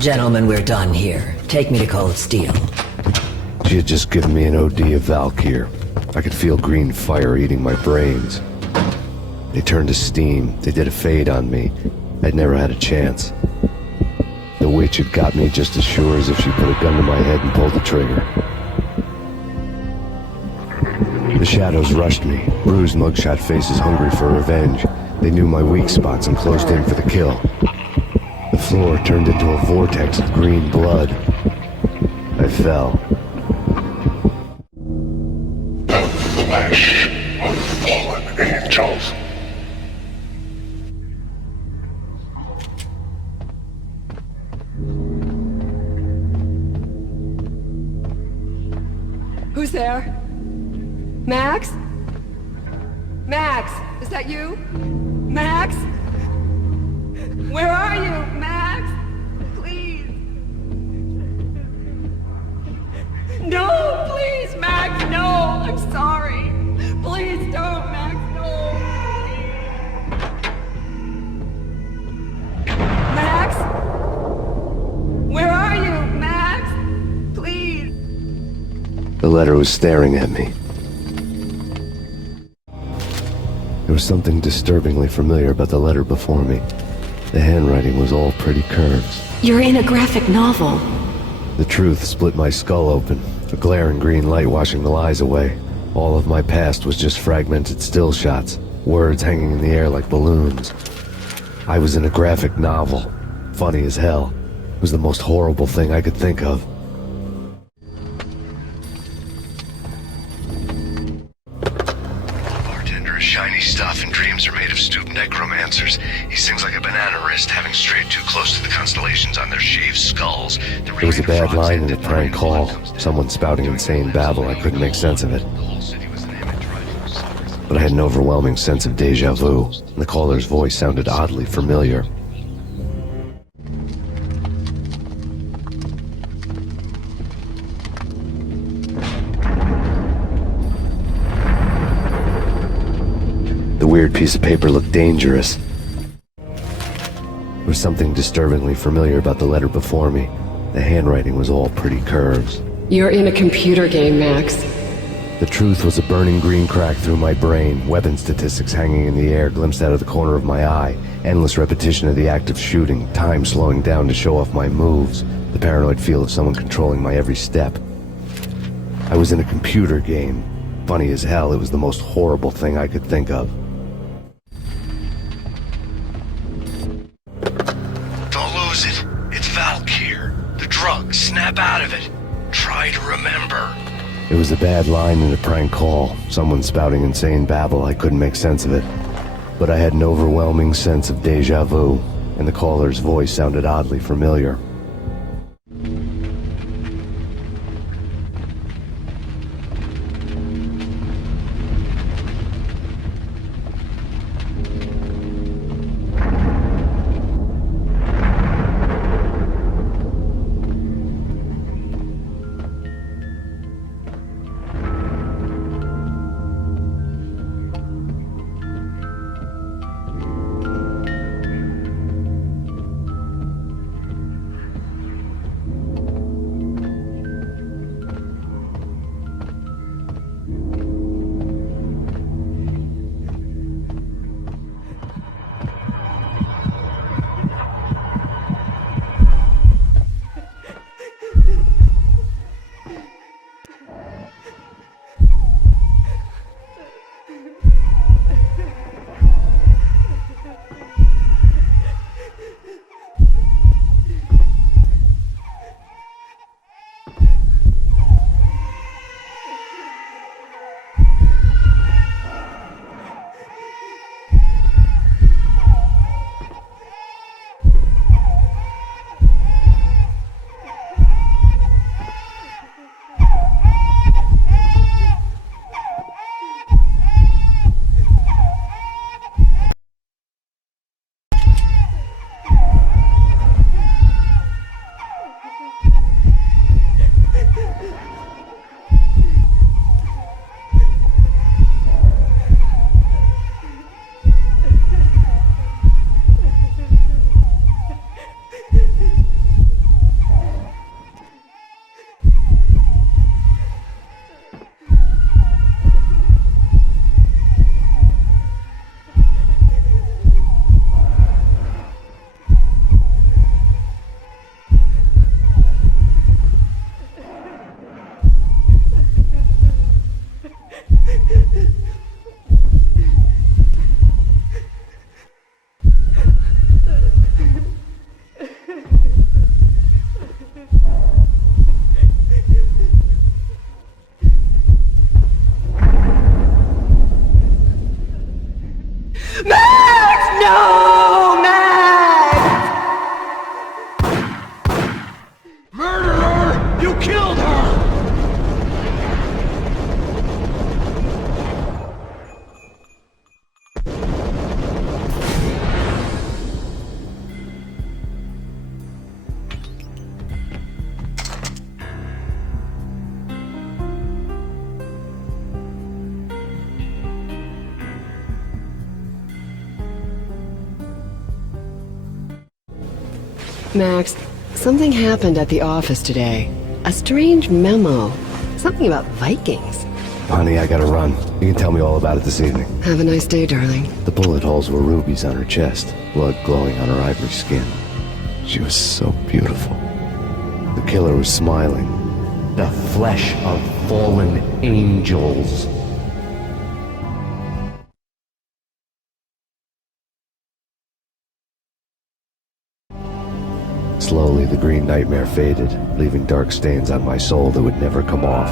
Gentlemen, we're done here. Take me to Cold Steel. She had just given me an OD of Valkyr. I could feel green fire eating my brains. They turned to steam. They did a fade on me. I'd never had a chance. The witch had got me just as sure as if she put a gun to my head and pulled the trigger. The shadows rushed me, bruised mugshot faces hungry for revenge. They knew my weak spots and closed in for the kill. The floor turned into a vortex of green blood. I fell. The flesh of fallen angels. Who's there? Max? Max, is that you? Max? Where are you, Max? Please. No, please, Max, no. I'm sorry. Please don't, Max, no. Max? Where are you, Max? Please. The letter was staring at me. There was something disturbingly familiar about the letter before me. The handwriting was all pretty curves. You're in a graphic novel. The truth split my skull open, a glaring green light washing the lies away. All of my past was just fragmented still shots, words hanging in the air like balloons. I was in a graphic novel. Funny as hell. It was the most horrible thing I could think of. Shiny stuff and dreams are made of stooped necromancers. He sings like a banana wrist, having strayed too close to the constellations on their shaved skulls. There was a bad line in a prank call. Someone spouting insane babble. I couldn't make sense of it. But I had an overwhelming sense of deja vu, and the caller's voice sounded oddly familiar. The weird piece of paper looked dangerous. There was something disturbingly familiar about the letter before me. The handwriting was all pretty curves. You're in a computer game, Max. The truth was a burning green crack through my brain, weapon statistics hanging in the air glimpsed out of the corner of my eye, endless repetition of the act of shooting, time slowing down to show off my moves, the paranoid feel of someone controlling my every step. I was in a computer game. Funny as hell, it was the most horrible thing I could think of. Snap out of it. Try to remember. It was a bad line in a prank call. Someone spouting insane babble. I couldn't make sense of it. But I had an overwhelming sense of deja vu, and the caller's voice sounded oddly familiar. Max, something happened at the office today. A strange memo. Something about Vikings. Honey, I gotta run. You can tell me all about it this evening. Have a nice day, darling. The bullet holes were rubies on her chest, blood glowing on her ivory skin. She was so beautiful. The killer was smiling. The flesh of fallen angels. Slowly, the green nightmare faded, leaving dark stains on my soul that would never come off.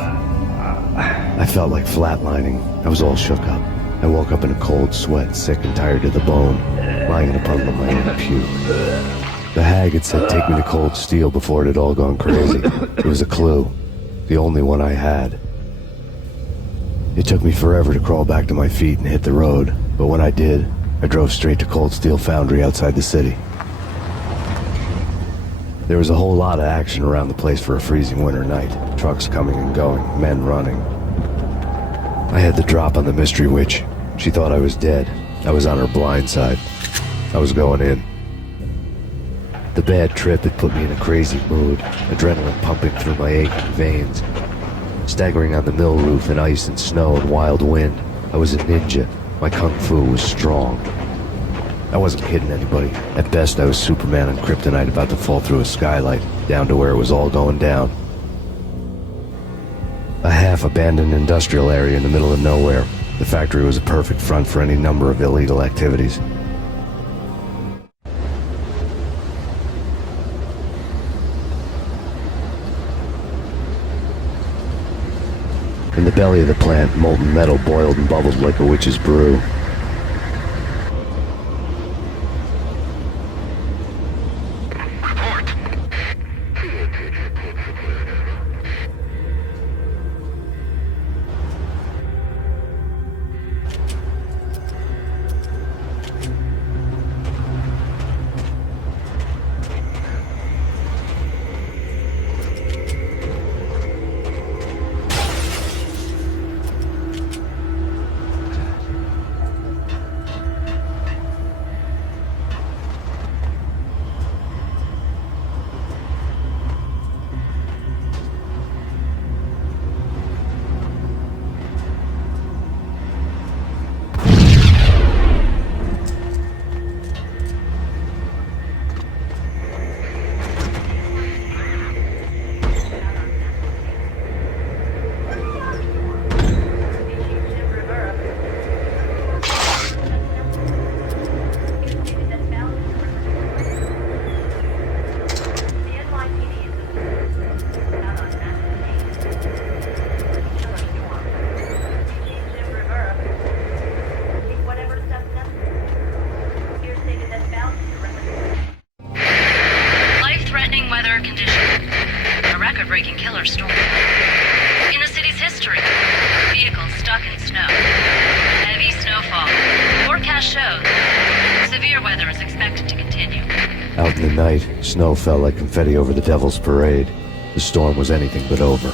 I felt like flatlining. I was all shook up. I woke up in a cold sweat, sick and tired to the bone, lying in a puddle of my own puke. The hag had said take me to Cold Steel before it had all gone crazy. It was a clue. The only one I had. It took me forever to crawl back to my feet and hit the road, but when I did, I drove straight to Cold Steel Foundry outside the city. There was a whole lot of action around the place for a freezing winter night. Trucks coming and going, men running. I had the drop on the mystery witch. She thought I was dead. I was on her blind side. I was going in. The bad trip had put me in a crazy mood, adrenaline pumping through my aching veins. Staggering on the mill roof in ice and snow and wild wind, I was a ninja. My kung fu was strong. I wasn't kidding anybody. At best, I was Superman on Kryptonite about to fall through a skylight, down to where it was all going down. A half-abandoned industrial area in the middle of nowhere. The factory was a perfect front for any number of illegal activities. In the belly of the plant, molten metal boiled and bubbled like a witch's brew. Out in the night, snow fell like confetti over the Devil's Parade. The storm was anything but over.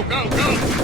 Go, go, go!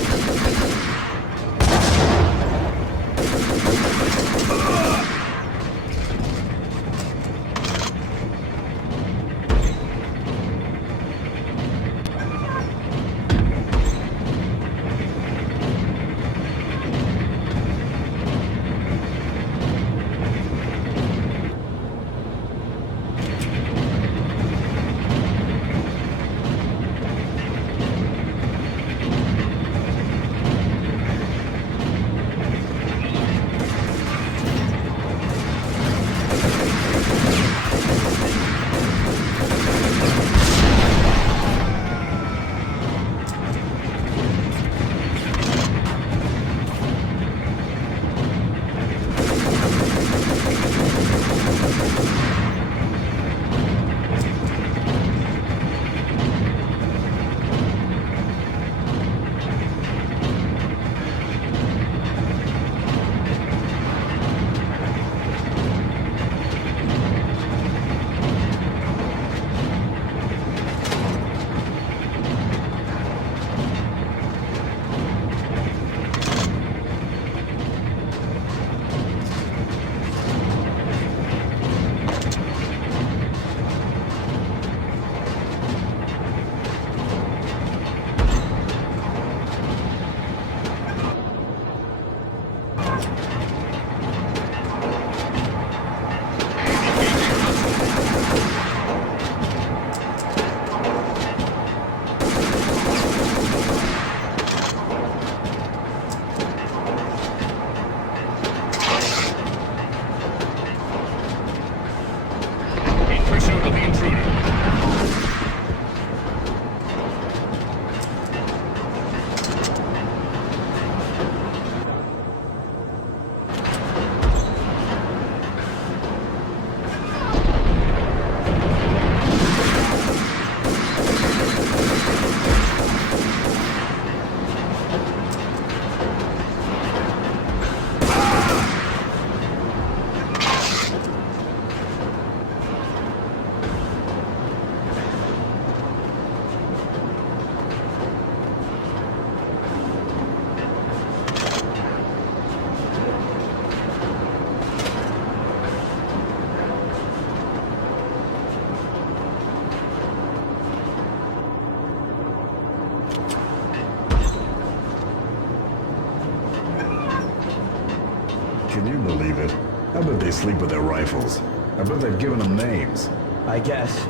Can you believe it? I bet they sleep with their rifles. I bet they've given them names. I guess.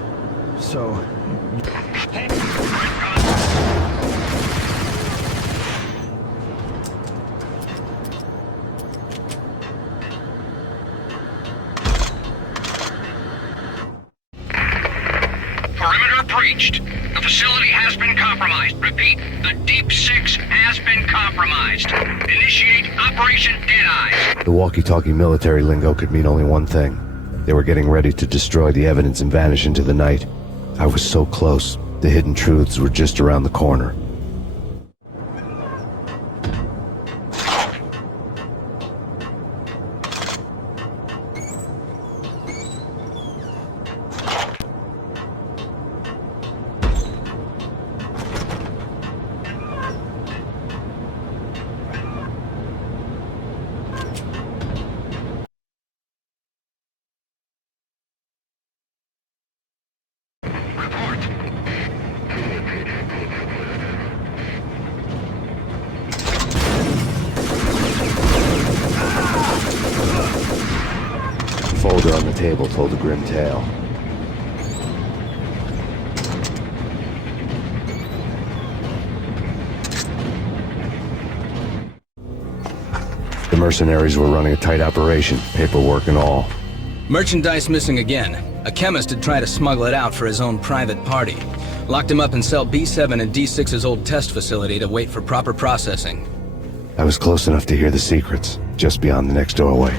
So, perimeter breached. The facility has been compromised. Repeat, the Deep Six has been compromised. Initiate Operation Deadeye. The walkie-talkie military lingo could mean only one thing. They were getting ready to destroy the evidence and vanish into the night. I was so close. The hidden truths were just around the corner. The folder on the table told a grim tale. The mercenaries were running a tight operation, paperwork and all. Merchandise missing again. A chemist had tried to smuggle it out for his own private party. Locked him up in cell B7 in D6's old test facility to wait for proper processing. I was close enough to hear the secrets, just beyond the next doorway.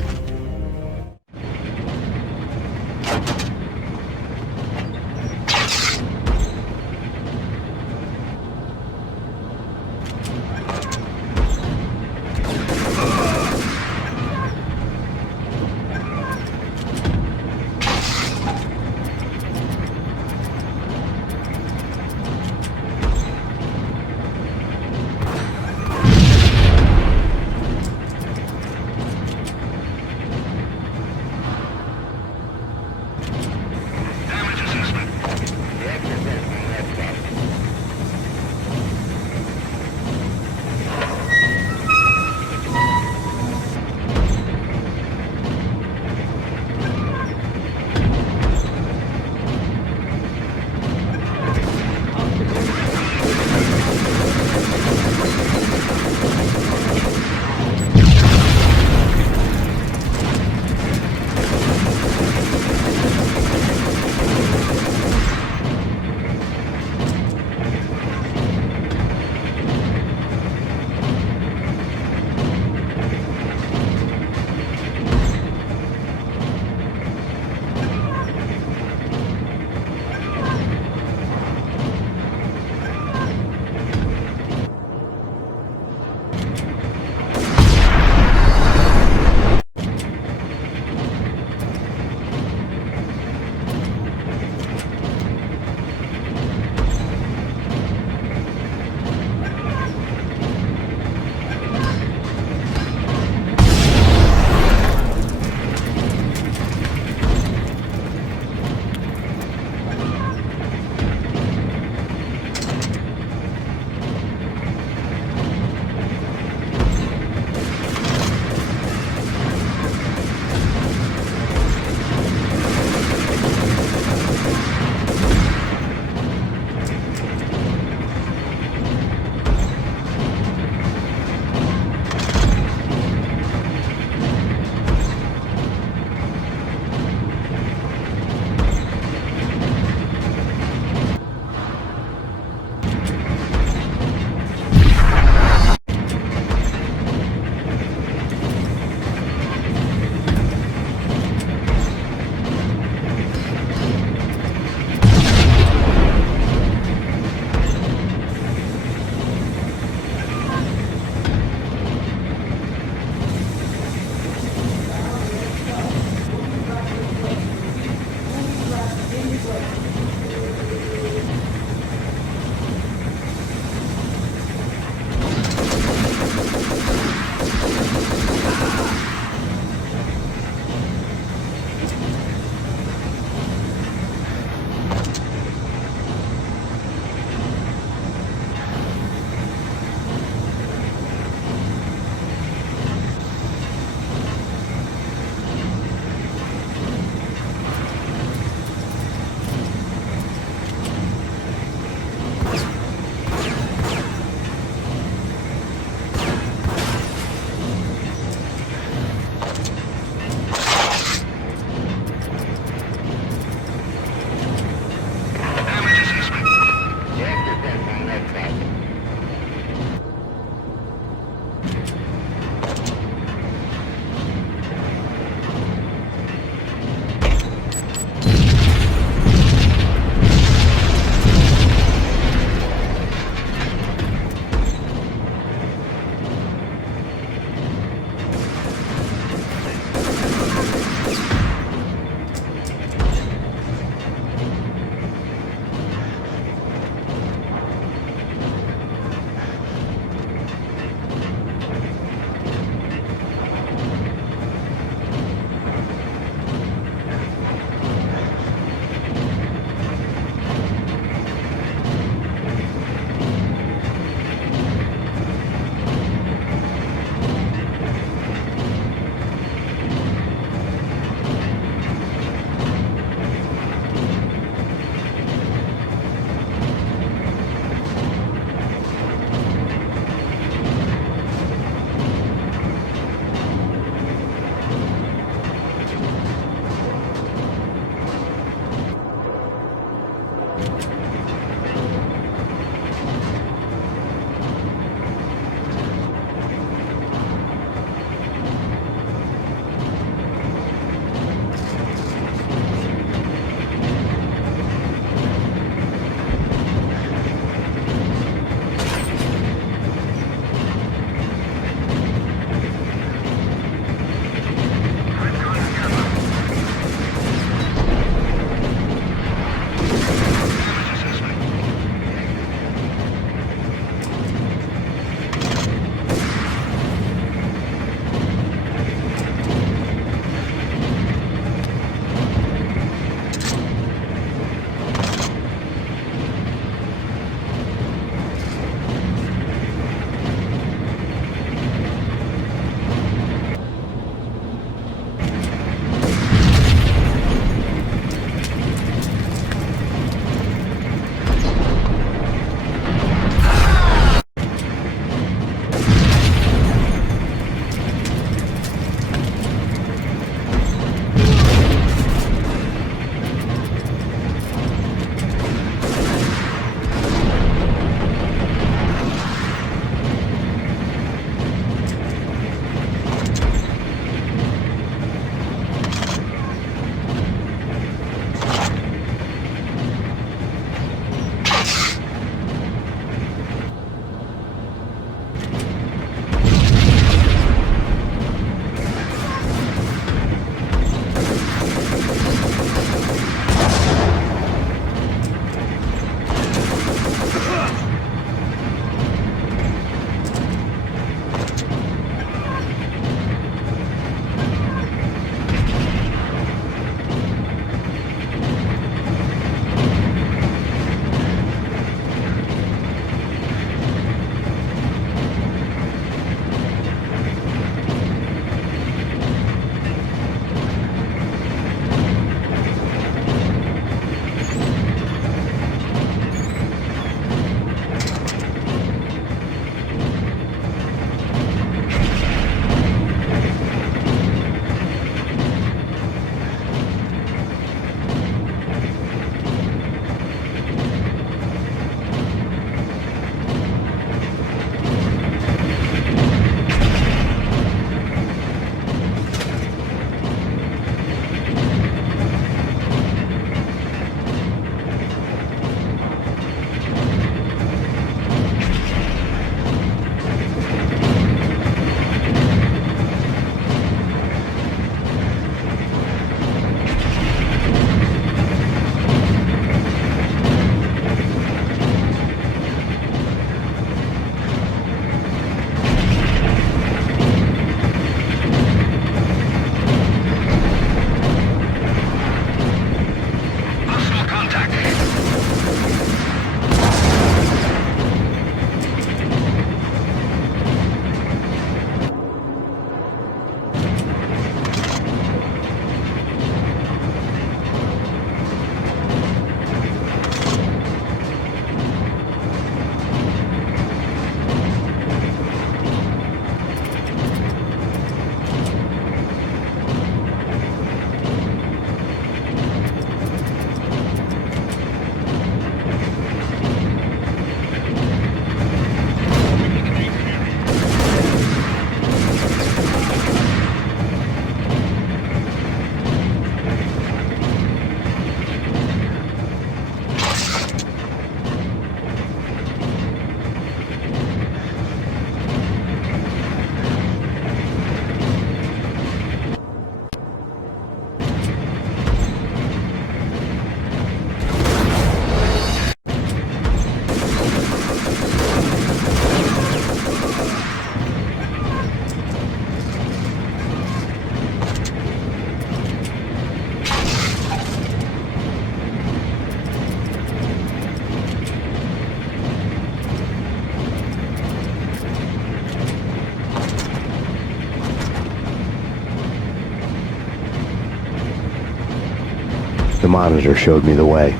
The monitor showed me the way.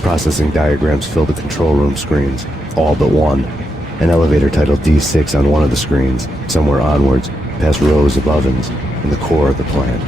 Processing diagrams filled the control room screens, all but one. An elevator titled D6 on one of the screens, somewhere onwards, past rows of ovens, in the core of the plant.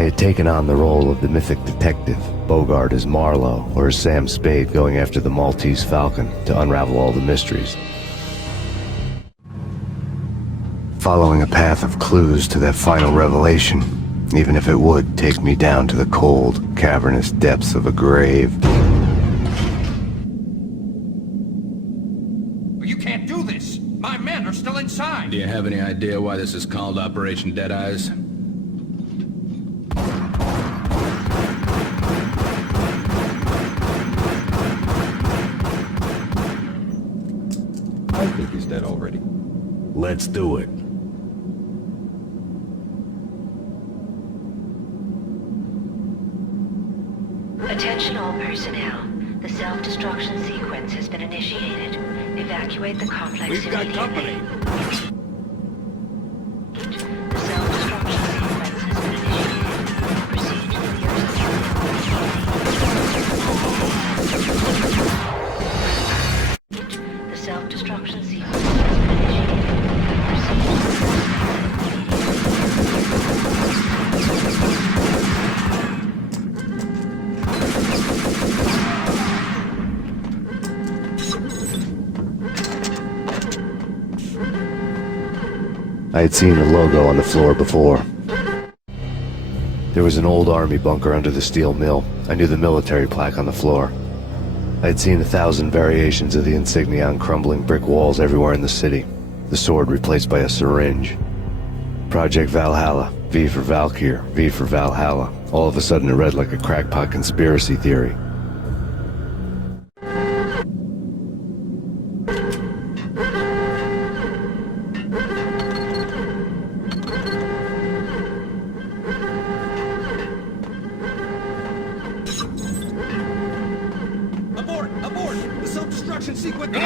I had taken on the role of the mythic detective, Bogart as Marlowe, or as Sam Spade going after the Maltese Falcon to unravel all the mysteries. Following a path of clues to that final revelation, even if it would take me down to the cold, cavernous depths of a grave. You can't do this! My men are still inside! Do you have any idea why this is called Operation Deadeyes? I think he's dead already. Let's do it. Attention all personnel. The self-destruction sequence has been initiated. Evacuate the complex We've got immediately. company! The self-destruction sequence has been initiated. Proceed to the nearest The self-destruction sequence has been initiated. Proceed to I had seen the logo on the floor before. There was an old army bunker under the steel mill. I knew the military plaque on the floor. I had seen 1,000 variations of the insignia on crumbling brick walls everywhere in the city. The sword replaced by a syringe. Project Valhalla, V for Valkyr, V for Valhalla. All of a sudden it read like a crackpot conspiracy theory. Abort! Abort! The self-destruction sequence...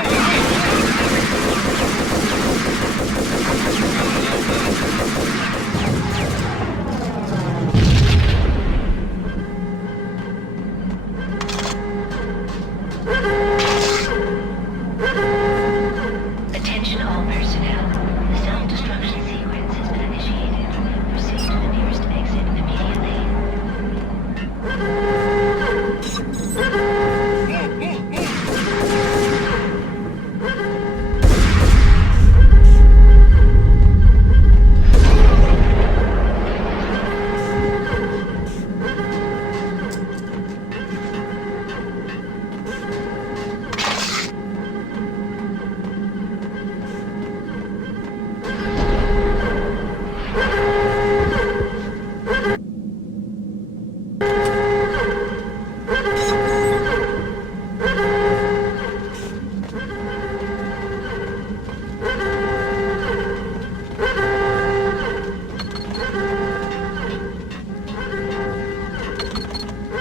Attention all personnel. The self-destruction sequence has been initiated. Proceed to the nearest exit immediately.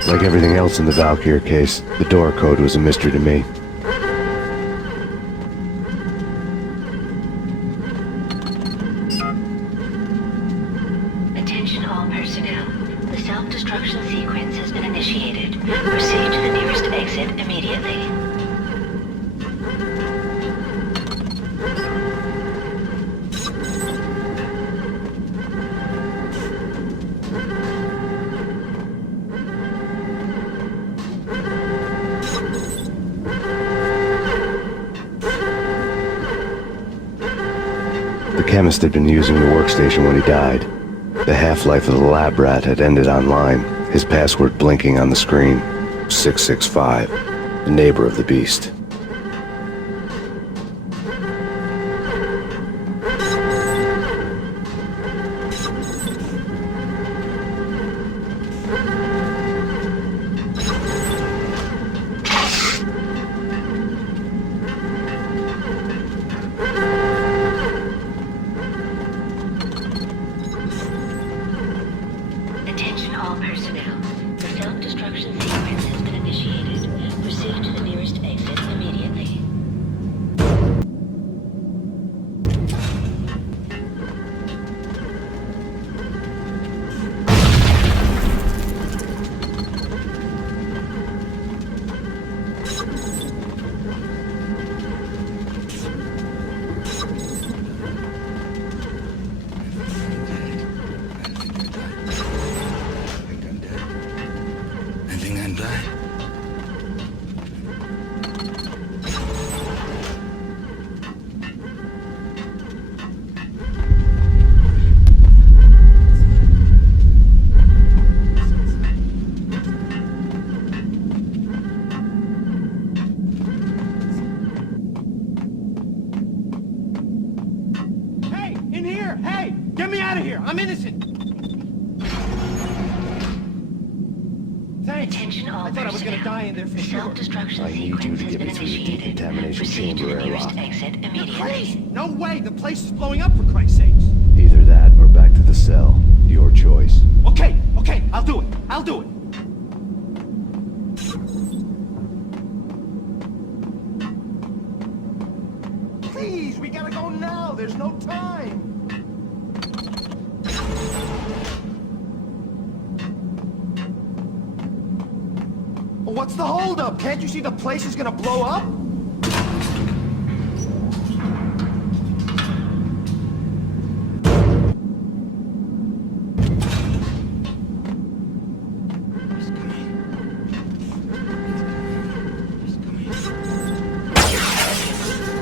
Like everything else in the Valkyr case, the door code was a mystery to me. Attention all personnel. The self-destruction sequence has been initiated. Proceed to the nearest exit immediately. The chemist had been using the workstation when he died. The half-life of the lab rat had ended online, his password blinking on the screen. 665, the neighbor of the beast. Attention all personnel. The self-destruction sequence has been initiated. Proceed to the nearest exit immediately. Get me out of here! I'm innocent! Thanks. Attention all I thought I was gonna die in there for sure. Self-destruction I need you sequence to has get been me through the initiated. decontamination Proceed to chamber the nearest airlock. exit You're immediately. crazy! No way! The place is blowing up, for Christ's sakes! Either that or back to the cell. Your choice. Okay, I'll do it. I'll do it. Please, we gotta go now. There's no time. What's the holdup? Can't you see the place is gonna blow up?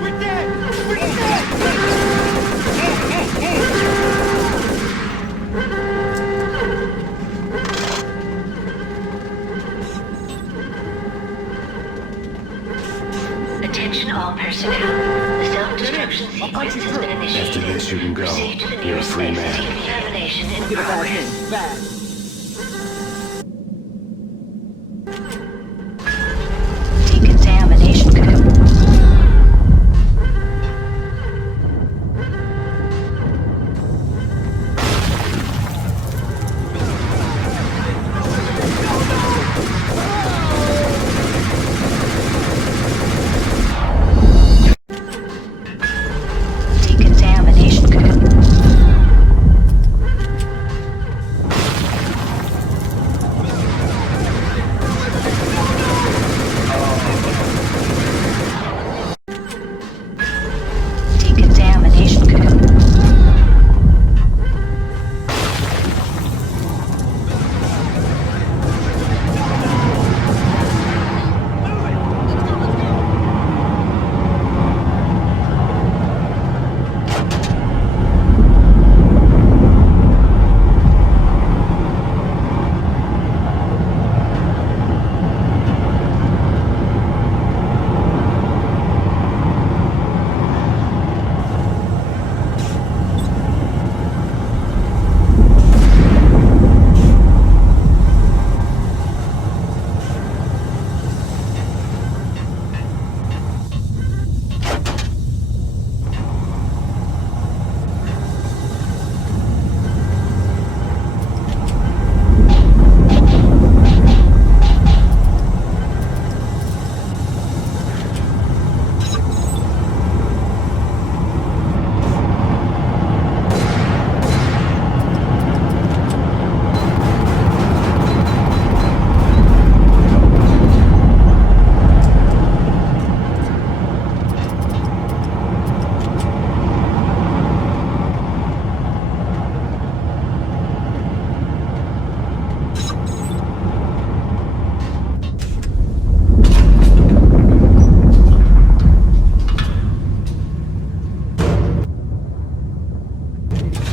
We're dead! We're dead! Attention all personnel. The self-destruction sequence has been initiated. After this, you can go. Proceed to the You're a nearest free exit. man. Decontamination in progress. Decontamination Decontamination Decontamination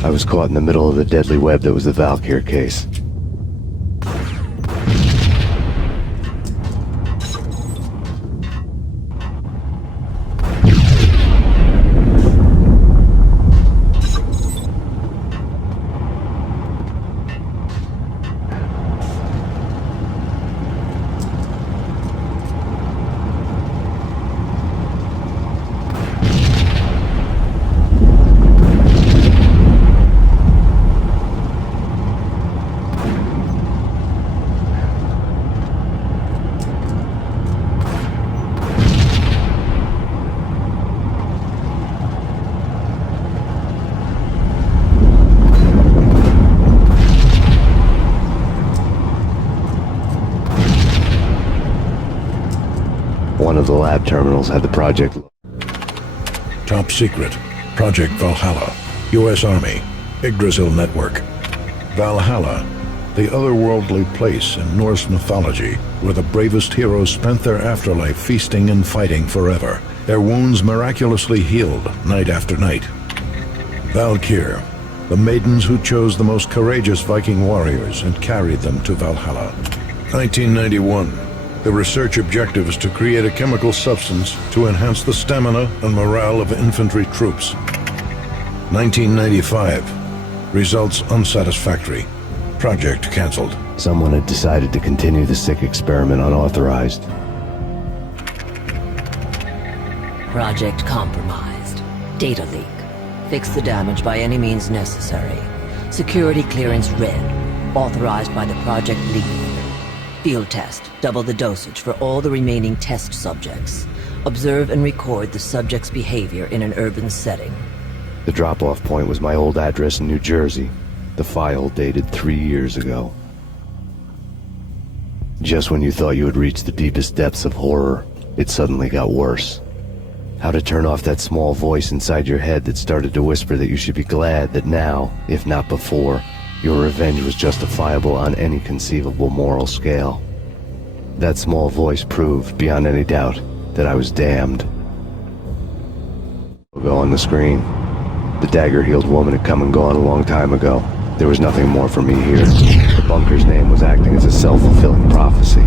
I was caught in the middle of the deadly web that was the Valkyr case. One of the lab terminals had the project. Top secret. Project Valhalla. U.S. Army. Yggdrasil Network. Valhalla. The otherworldly place in Norse mythology where the bravest heroes spent their afterlife feasting and fighting forever. Their wounds miraculously healed night after night. Valkyr. The maidens who chose the most courageous Viking warriors and carried them to Valhalla. 1991. The research objective is to create a chemical substance to enhance the stamina and morale of infantry troops. 1995. Results unsatisfactory. Project cancelled. Someone had decided to continue the sick experiment unauthorized. Project compromised. Data leak. Fix the damage by any means necessary. Security clearance red. Authorized by the project lead. Field test. Double the dosage for all the remaining test subjects. Observe and record the subject's behavior in an urban setting. The drop-off point was my old address in New Jersey. The file dated 3 years ago. Just when you thought you had reached the deepest depths of horror, it suddenly got worse. How to turn off that small voice inside your head that started to whisper that you should be glad that now, if not before, your revenge was justifiable on any conceivable moral scale. That small voice proved, beyond any doubt, that I was damned. Go on the screen. The dagger-heeled woman had come and gone a long time ago. There was nothing more for me here. The bunker's name was acting as a self-fulfilling prophecy.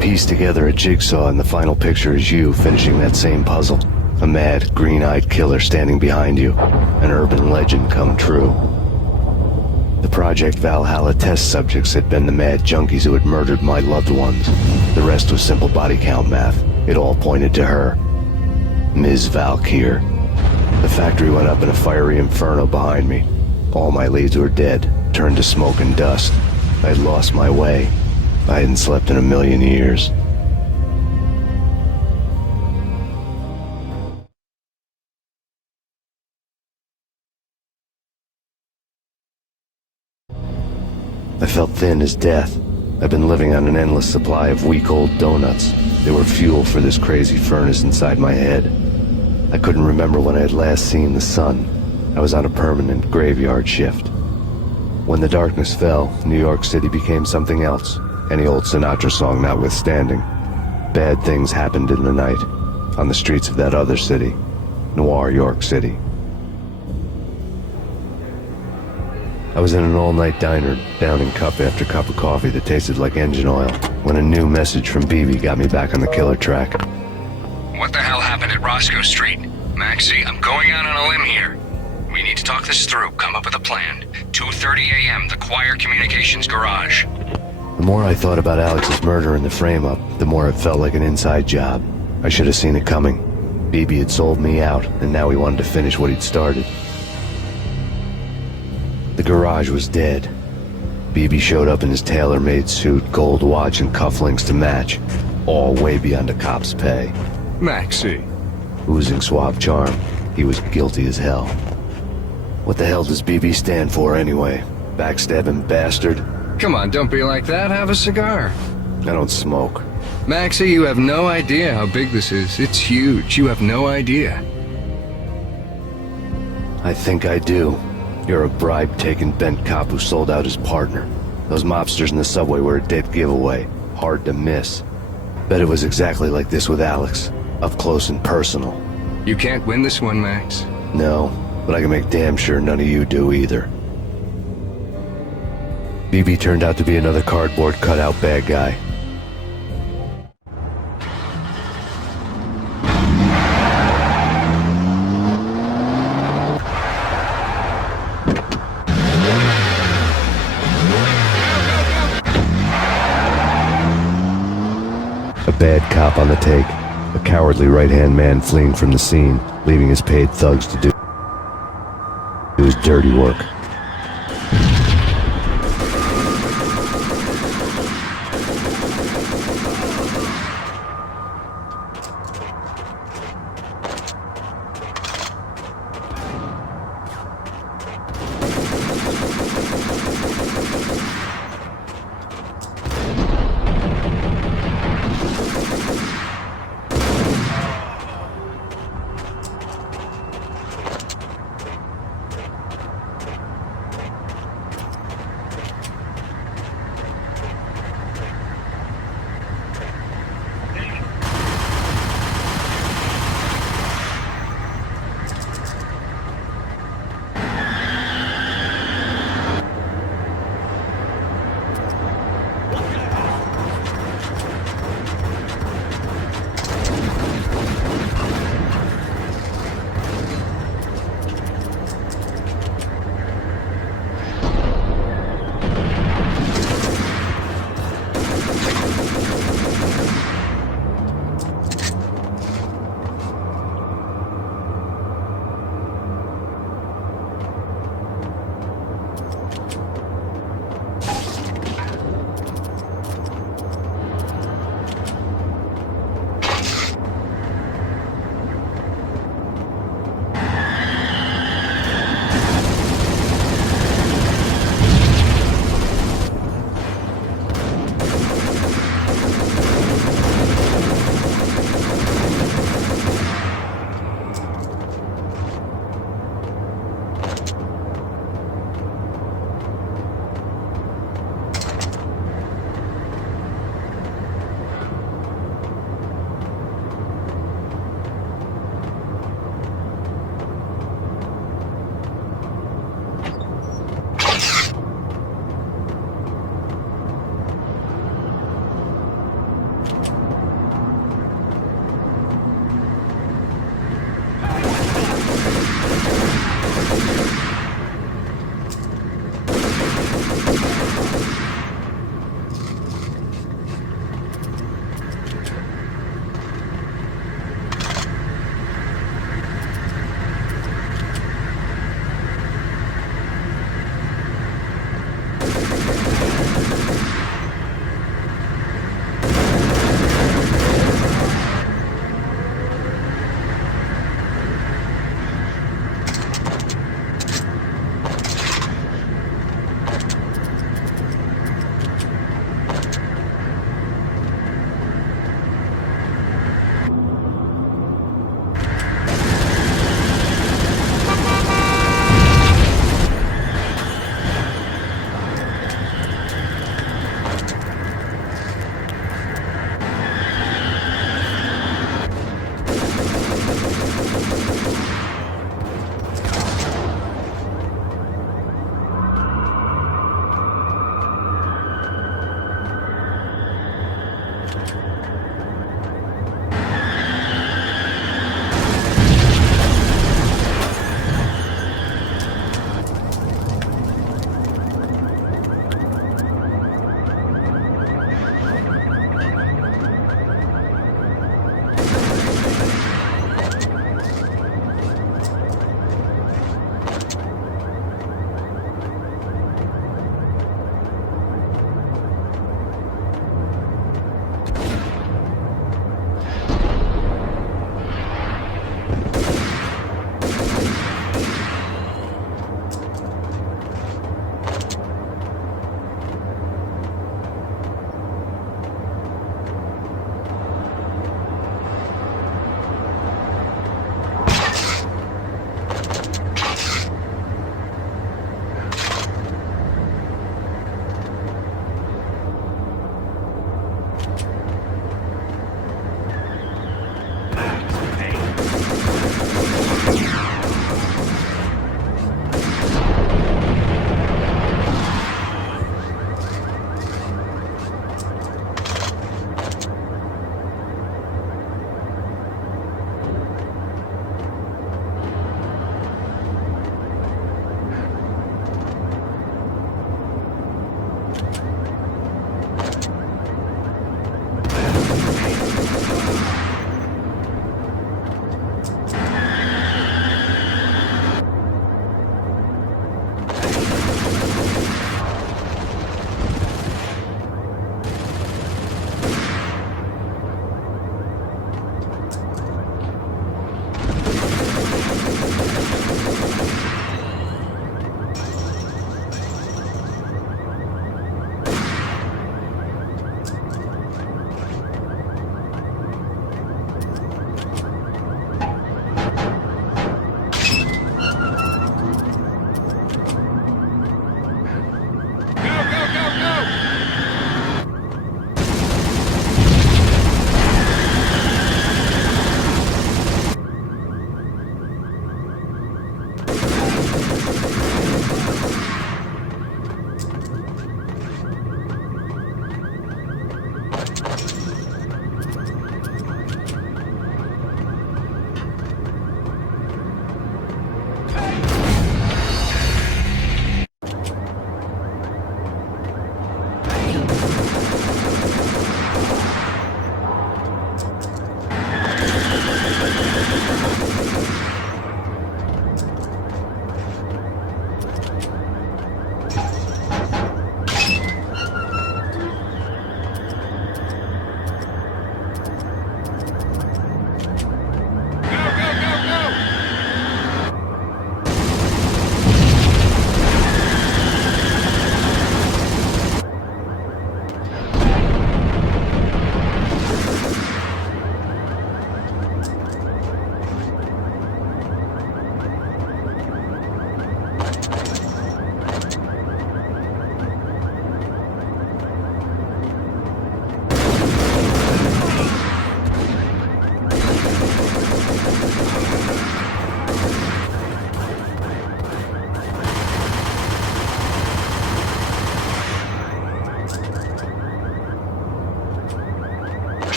Piece together a jigsaw, and the final picture is you finishing that same puzzle. A mad, green-eyed killer standing behind you. An urban legend come true. The Project Valhalla test subjects had been the mad junkies who had murdered my loved ones. The rest was simple body count math. It all pointed to her. Ms. Valkyr. The factory went up in a fiery inferno behind me. All my leads were dead, turned to smoke and dust. I had lost my way. I hadn't slept in a million years. I felt thin as death. I've been living on an endless supply of week-old donuts. They were fuel for this crazy furnace inside my head. I couldn't remember when I had last seen the sun. I was on a permanent graveyard shift. When the darkness fell, New York City became something else. Any old Sinatra song notwithstanding. Bad things happened in the night, on the streets of that other city, Noir York City. I was in an all-night diner, downing cup after cup of coffee that tasted like engine oil, when a new message from BB got me back on the killer track. What the hell happened at Roscoe Street? Maxie, I'm going out on a limb here. We need to talk this through, come up with a plan. 2:30 a.m., the Choir Communications Garage. The more I thought about Alex's murder and the frame-up, the more it felt like an inside job. I should have seen it coming. BB had sold me out, and now he wanted to finish what he'd started. The garage was dead. BB showed up in his tailor-made suit, gold watch, and cufflinks to match. All way beyond a cop's pay. Maxie. Oozing suave charm, he was guilty as hell. What the hell does BB stand for anyway? Backstabbing bastard? Come on, don't be like that. Have a cigar. I don't smoke. Maxie, you have no idea how big this is. It's huge. You have no idea. I think I do. You're a bribe-taking bent cop who sold out his partner. Those mobsters in the subway were a dead giveaway. Hard to miss. Bet it was exactly like this with Alex. Up close and personal. You can't win this one, Max. No, but I can make damn sure none of you do either. BB turned out to be another cardboard cutout bad guy. A bad cop on the take. A cowardly right-hand man fleeing from the scene, leaving his paid thugs to do his dirty work.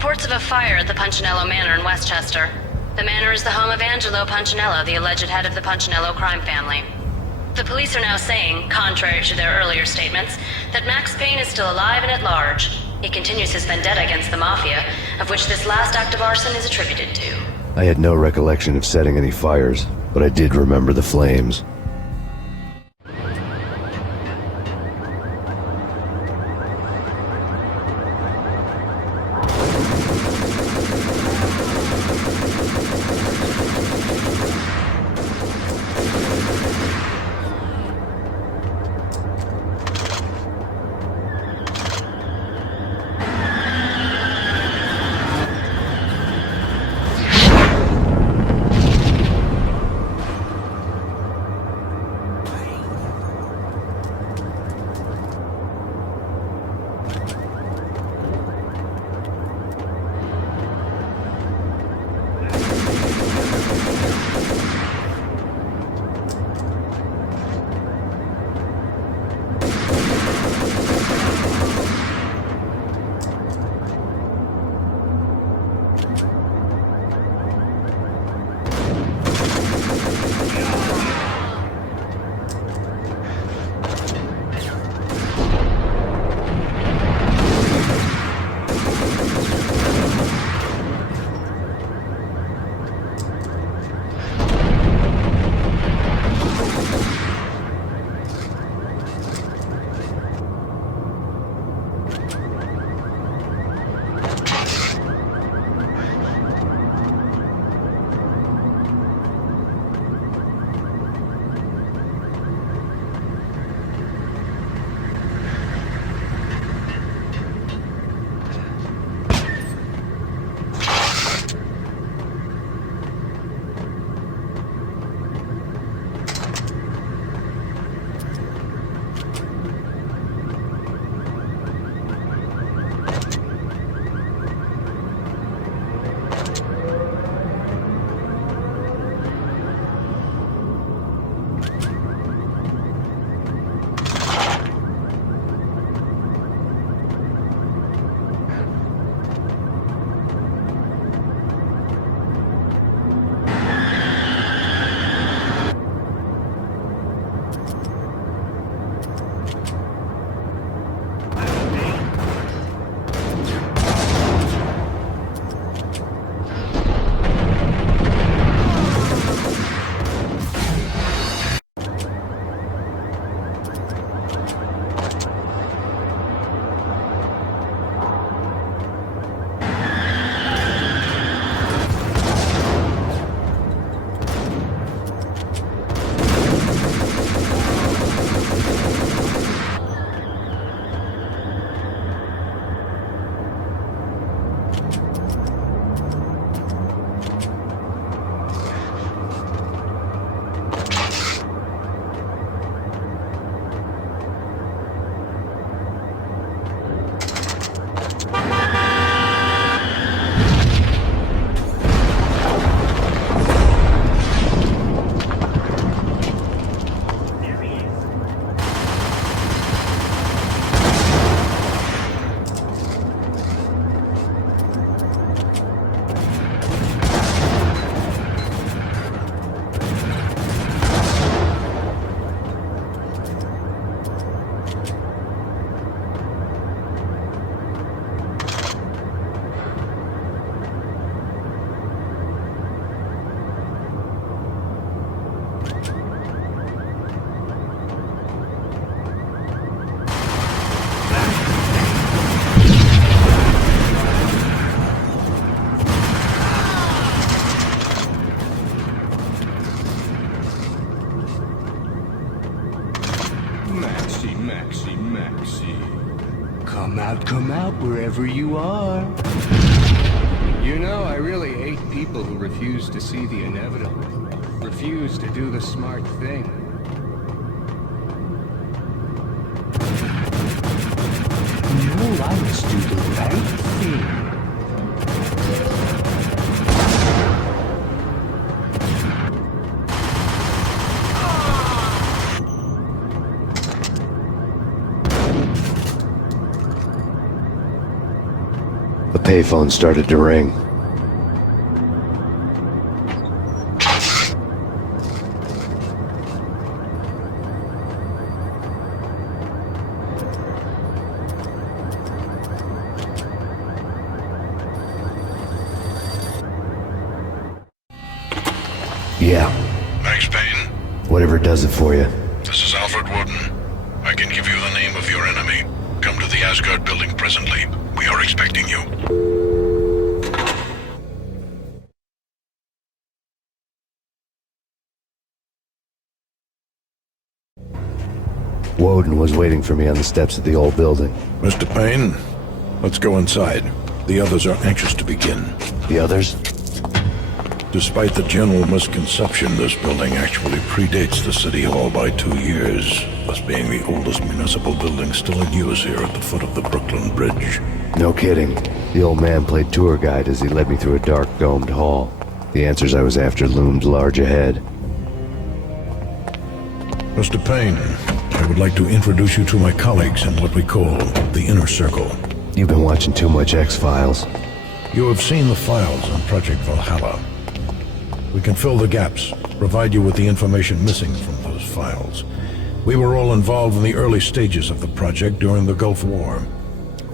Reports of a fire at the Punchinello Manor in Westchester. The manor is the home of Angelo Punchinello, the alleged head of the Punchinello crime family. The police are now saying, contrary to their earlier statements, that Max Payne is still alive and at large. He continues his vendetta against the Mafia, of which this last act of arson is attributed to. I had no recollection of setting any fires, but I did remember the flames. Maxie. Come out wherever you are. You know, I really hate people who refuse to see the inevitable. Refuse to do the smart thing. No, I must do the right thing. The payphone started to ring. Yeah. Max Payne? Whatever does it for you. This is Alfred Woden. I can give you the name of your enemy. Come to the Asgard building presently. We are expecting you. Woden was waiting for me on the steps of the old building. Mr. Payne, let's go inside. The others are anxious to begin. The others? Despite the general misconception, this building actually predates the City Hall by 2 years, thus being the oldest municipal building still in use here at the foot of the Brooklyn Bridge. No kidding. The old man played tour guide as he led me through a dark, domed hall. The answers I was after loomed large ahead. Mr. Payne, I would like to introduce you to my colleagues in what we call the Inner Circle. You've been watching too much X-Files. You have seen the files on Project Valhalla. We can fill the gaps, provide you with the information missing from those files. We were all involved in the early stages of the project during the Gulf War.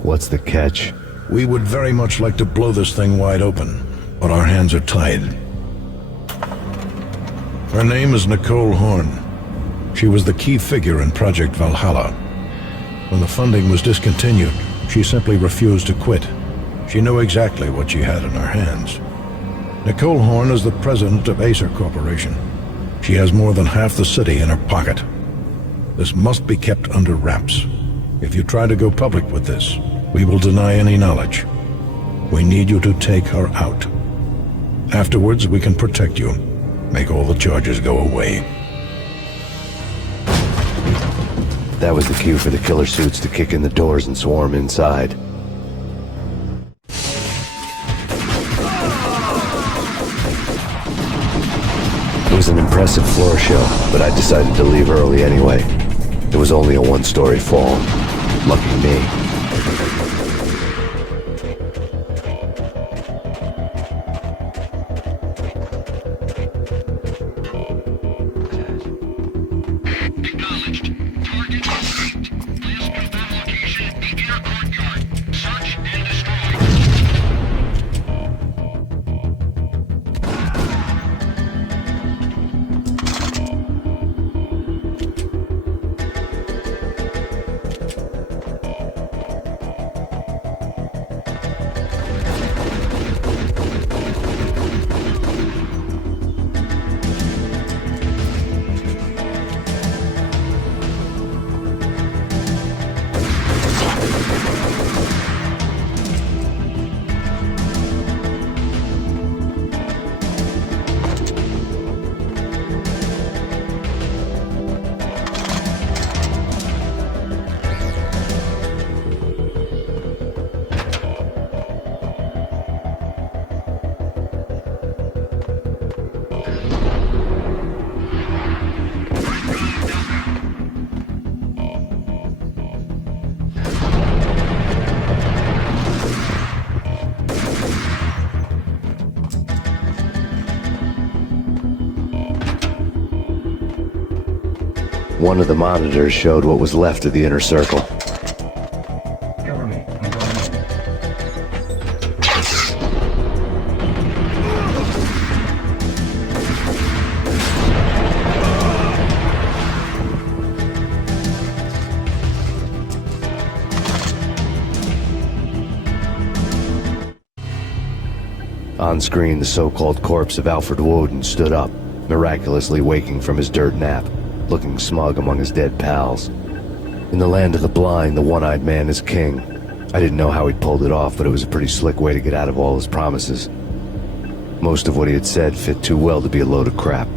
What's the catch? We would very much like to blow this thing wide open, but our hands are tied. Her name is Nicole Horn. She was the key figure in Project Valhalla. When the funding was discontinued, she simply refused to quit. She knew exactly what she had in her hands. Nicole Horn is the president of Acer Corporation. She has more than half the city in her pocket. This must be kept under wraps. If you try to go public with this, we will deny any knowledge. We need you to take her out. Afterwards, we can protect you. Make all the charges go away. That was the cue for the killer suits to kick in the doors and swarm inside. It was an impressive floor show, but I decided to leave early anyway. It was only a one-story fall. Lucky me. One of the monitors showed what was left of the inner circle. Cover me. I'm going On screen, the so-called corpse of Alfred Woden stood up, miraculously waking from his dirt nap, looking smug among his dead pals. In the land of the blind, the one-eyed man is king. I didn't know how he'd pulled it off, but it was a pretty slick way to get out of all his promises. Most of what he had said fit too well to be a load of crap.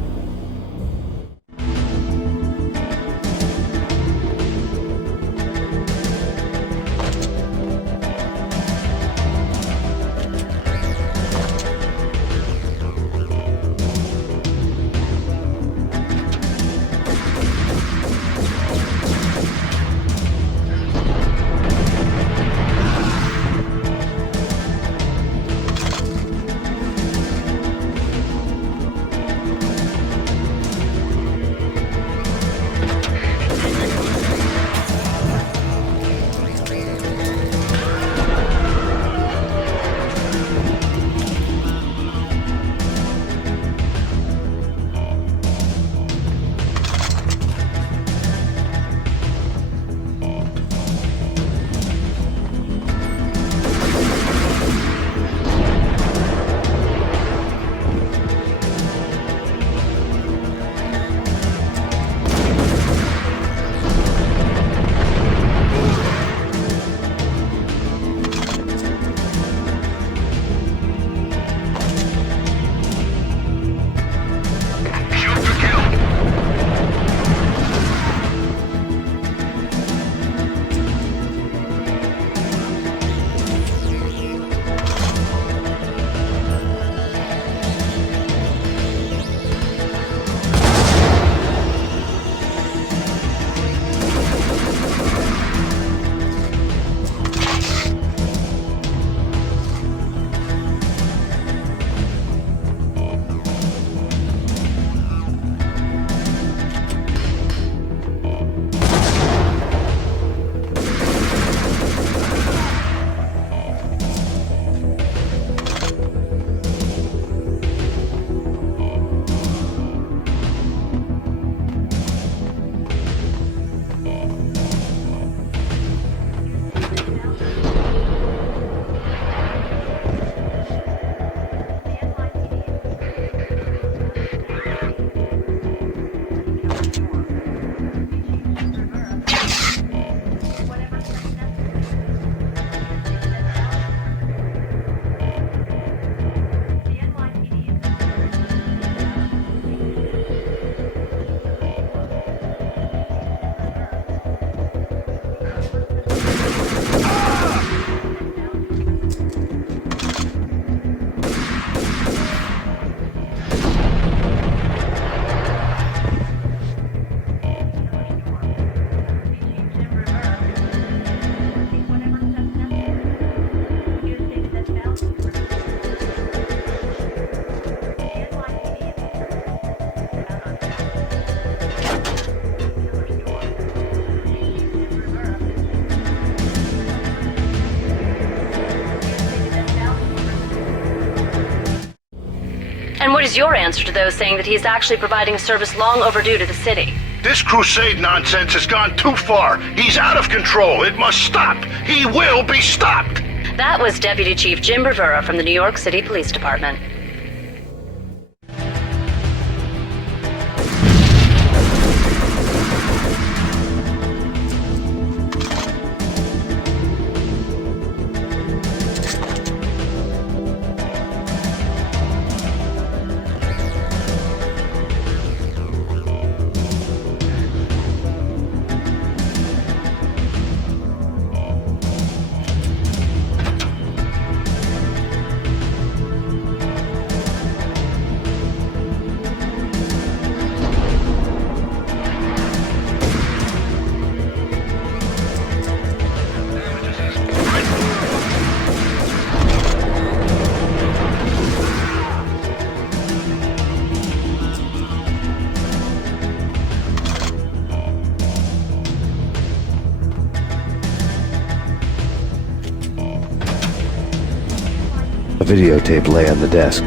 And what is your answer to those saying that he is actually providing a service long overdue to the city? This crusade nonsense has gone too far. He's out of control. It must stop. He will be stopped. That was Deputy Chief Jim Rivera from the New York City Police Department. A videotape lay on the desk.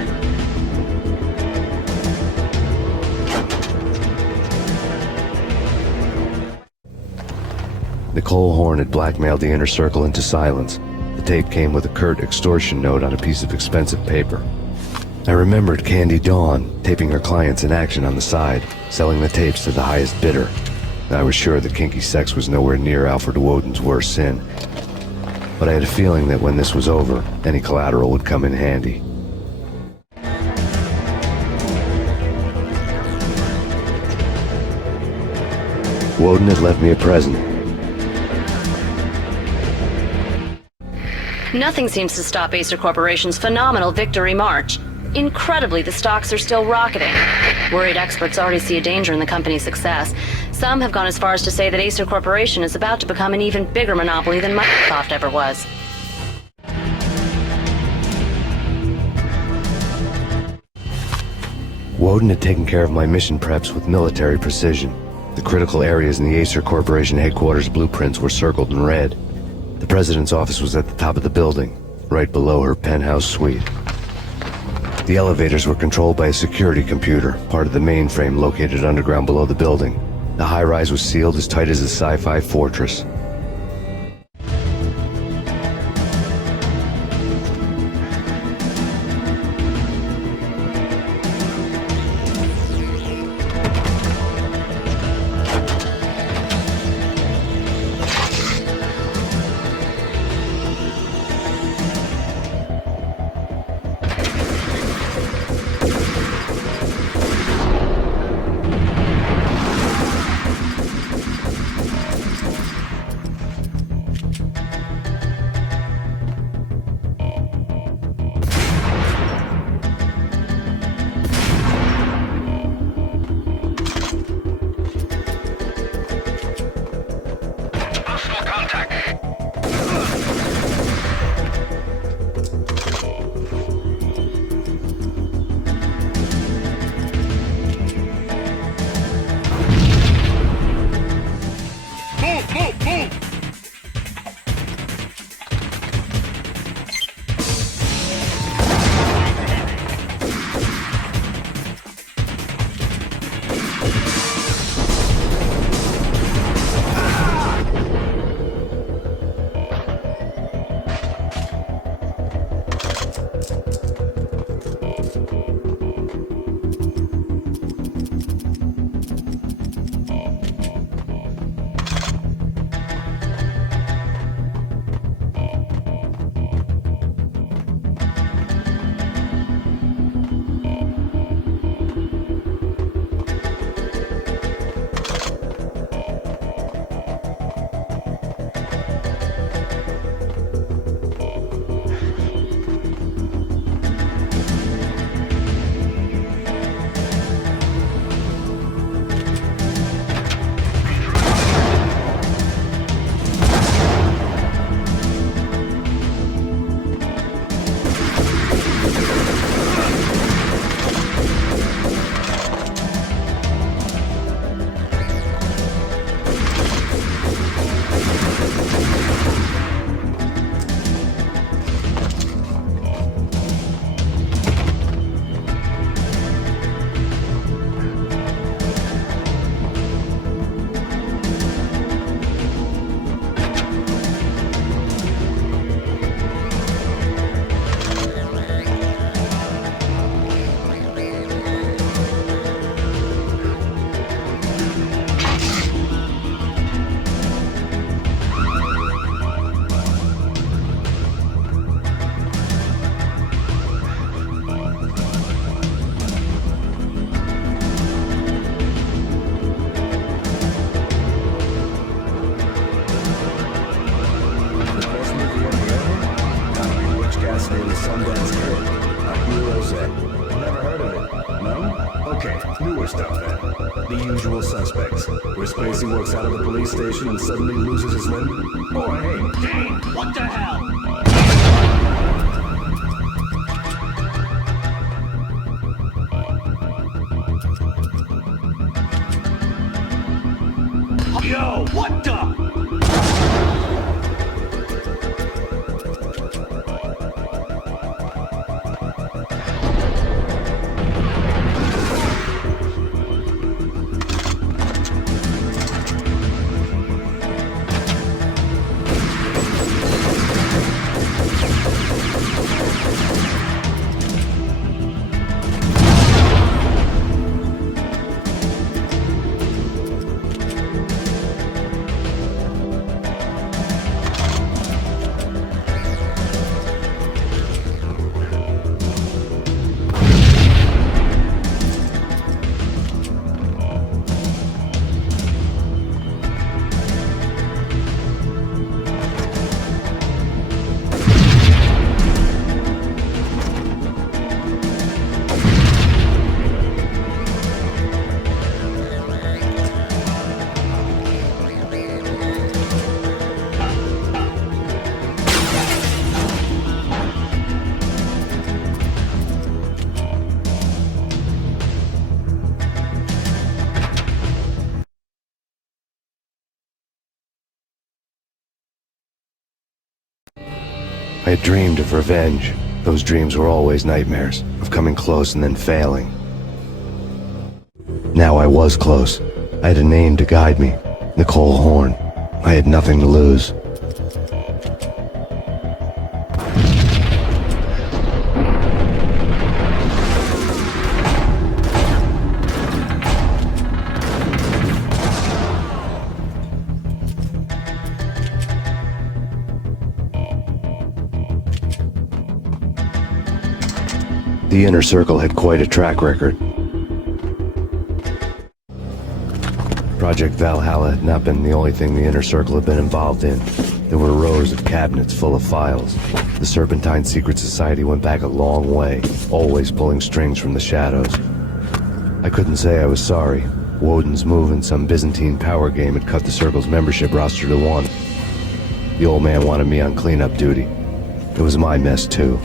Nicole Horn had blackmailed the inner circle into silence. The tape came with a curt extortion note on a piece of expensive paper. I remembered Candy Dawn taping her clients in action on the side, selling the tapes to the highest bidder. I was sure that kinky sex was nowhere near Alfred Woden's worst sin. But I had a feeling that when this was over, any collateral would come in handy. Woden had left me a present. Nothing seems to stop Acer Corporation's phenomenal victory march. Incredibly, the stocks are still rocketing. Worried experts already see a danger in the company's success. Some have gone as far as to say that Acer Corporation is about to become an even bigger monopoly than Microsoft ever was. Woden had taken care of my mission preps with military precision. The critical areas in the Acer Corporation headquarters blueprints were circled in red. The president's office was at the top of the building, right below her penthouse suite. The elevators were controlled by a security computer, part of the mainframe located underground below the building. The high-rise was sealed as tight as a sci-fi fortress. Spacey walks out of the police station and suddenly loses his limb? Boy, hey, Payne, what the hell? Yo, what the? I had dreamed of revenge. Those dreams were always nightmares, of coming close and then failing. Now I was close. I had a name to guide me, Nicole Horn. I had nothing to lose. The Inner Circle had quite a track record. Project Valhalla had not been the only thing the Inner Circle had been involved in. There were rows of cabinets full of files. The Serpentine Secret Society went back a long way, always pulling strings from the shadows. I couldn't say I was sorry. Woden's move in some Byzantine power game had cut the Circle's membership roster to 1. The old man wanted me on cleanup duty. It was my mess too.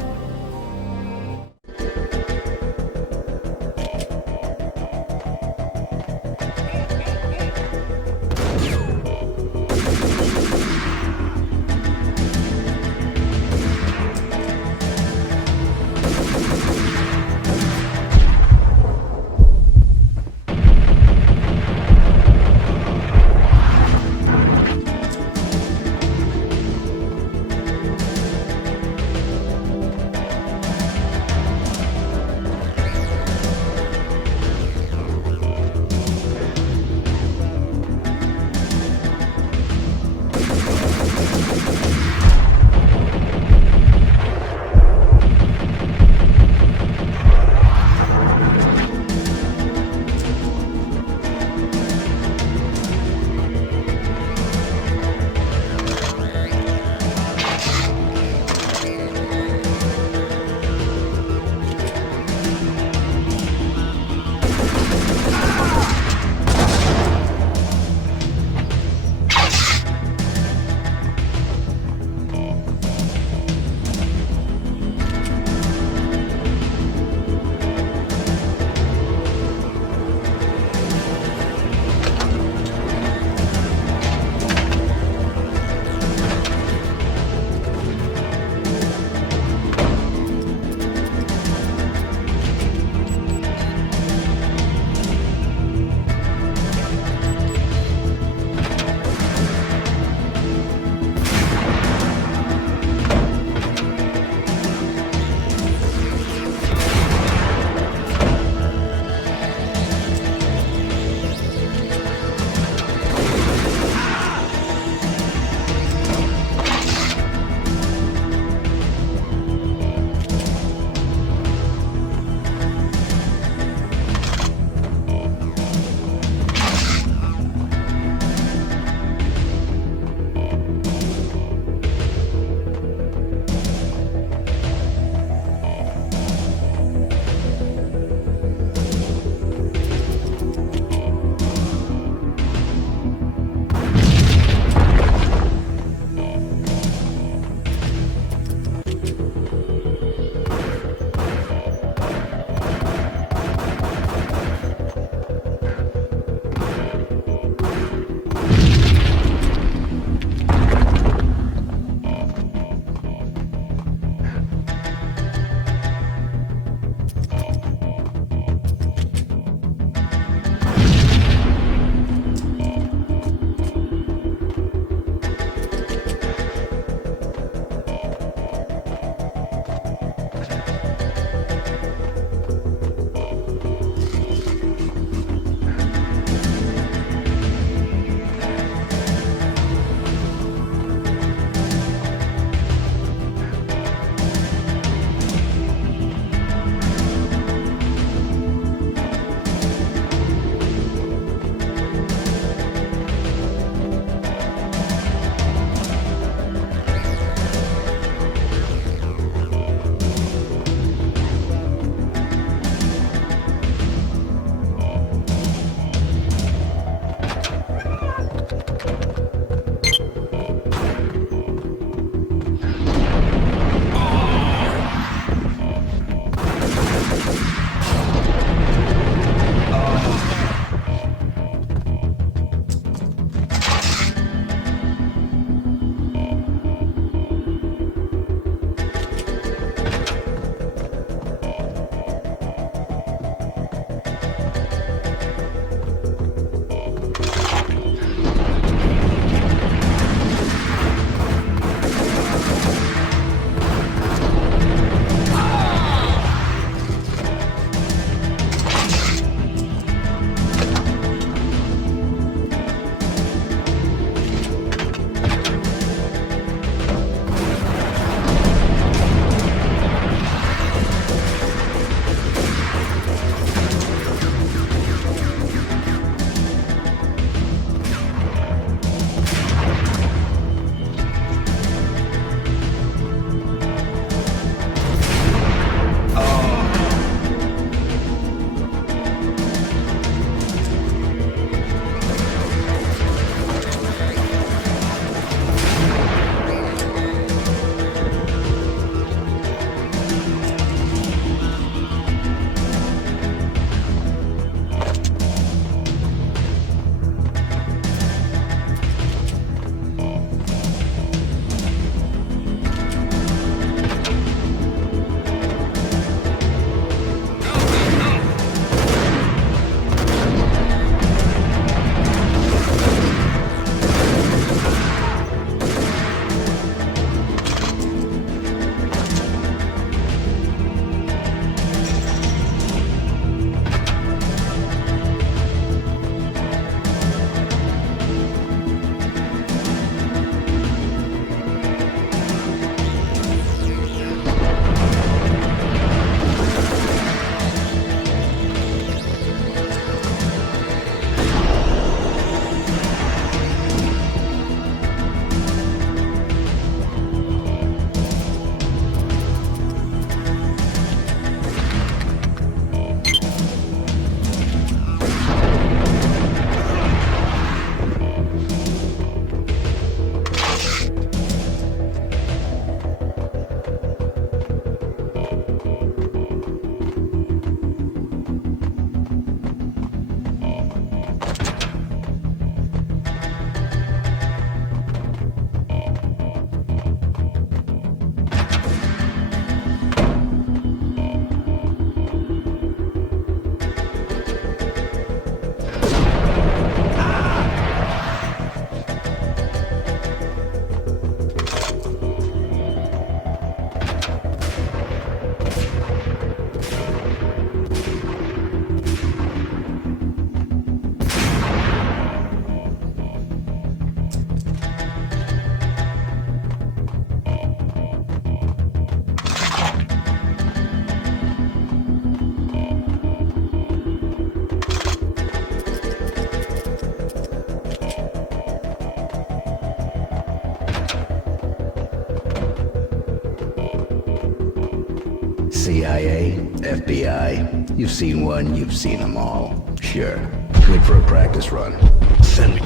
CIA, FBI. You've seen one, you've seen them all. Sure. Good for a practice run. Send me.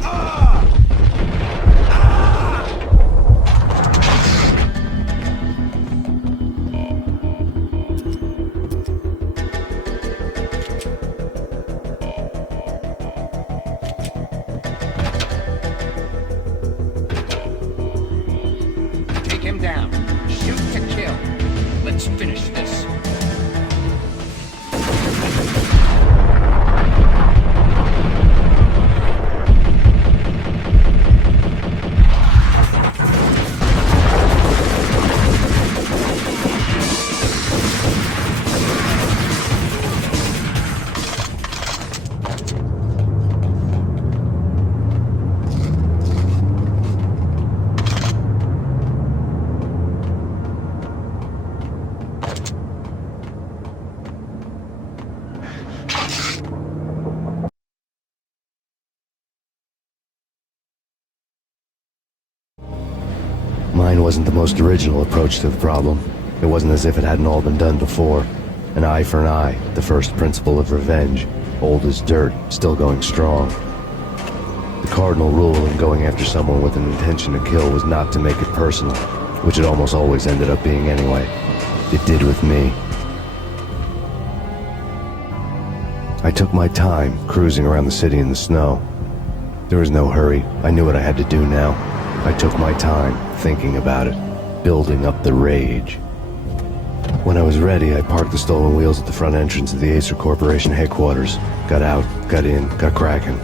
Take him down. Shoot to kill. Let's finish this. Mine wasn't the most original approach to the problem. It wasn't as if it hadn't all been done before. An eye for an eye, the first principle of revenge. Old as dirt, still going strong. The cardinal rule in going after someone with an intention to kill was not to make it personal, which it almost always ended up being anyway. It did with me. I took my time, cruising around the city in the snow. There was no hurry. I knew what I had to do now. I took my time, thinking about it, building up the rage. When I was ready, I parked the stolen wheels at the front entrance of the Acer Corporation headquarters. Got out, got in, got cracking.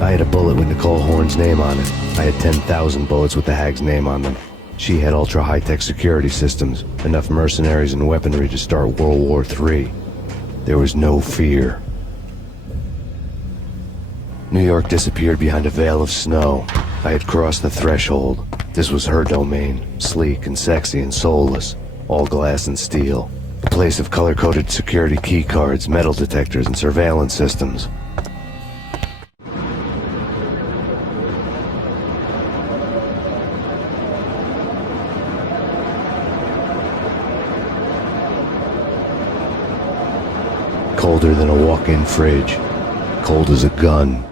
I had a bullet with Nicole Horn's name on it. I had 10,000 bullets with the hag's name on them. She had ultra-high-tech security systems, enough mercenaries and weaponry to start World War III. There was no fear. New York disappeared behind a veil of snow. I had crossed the threshold. This was her domain, sleek and sexy and soulless, all glass and steel. A place of color-coded security keycards, metal detectors, and surveillance systems. Colder than a walk-in fridge. Cold as a gun.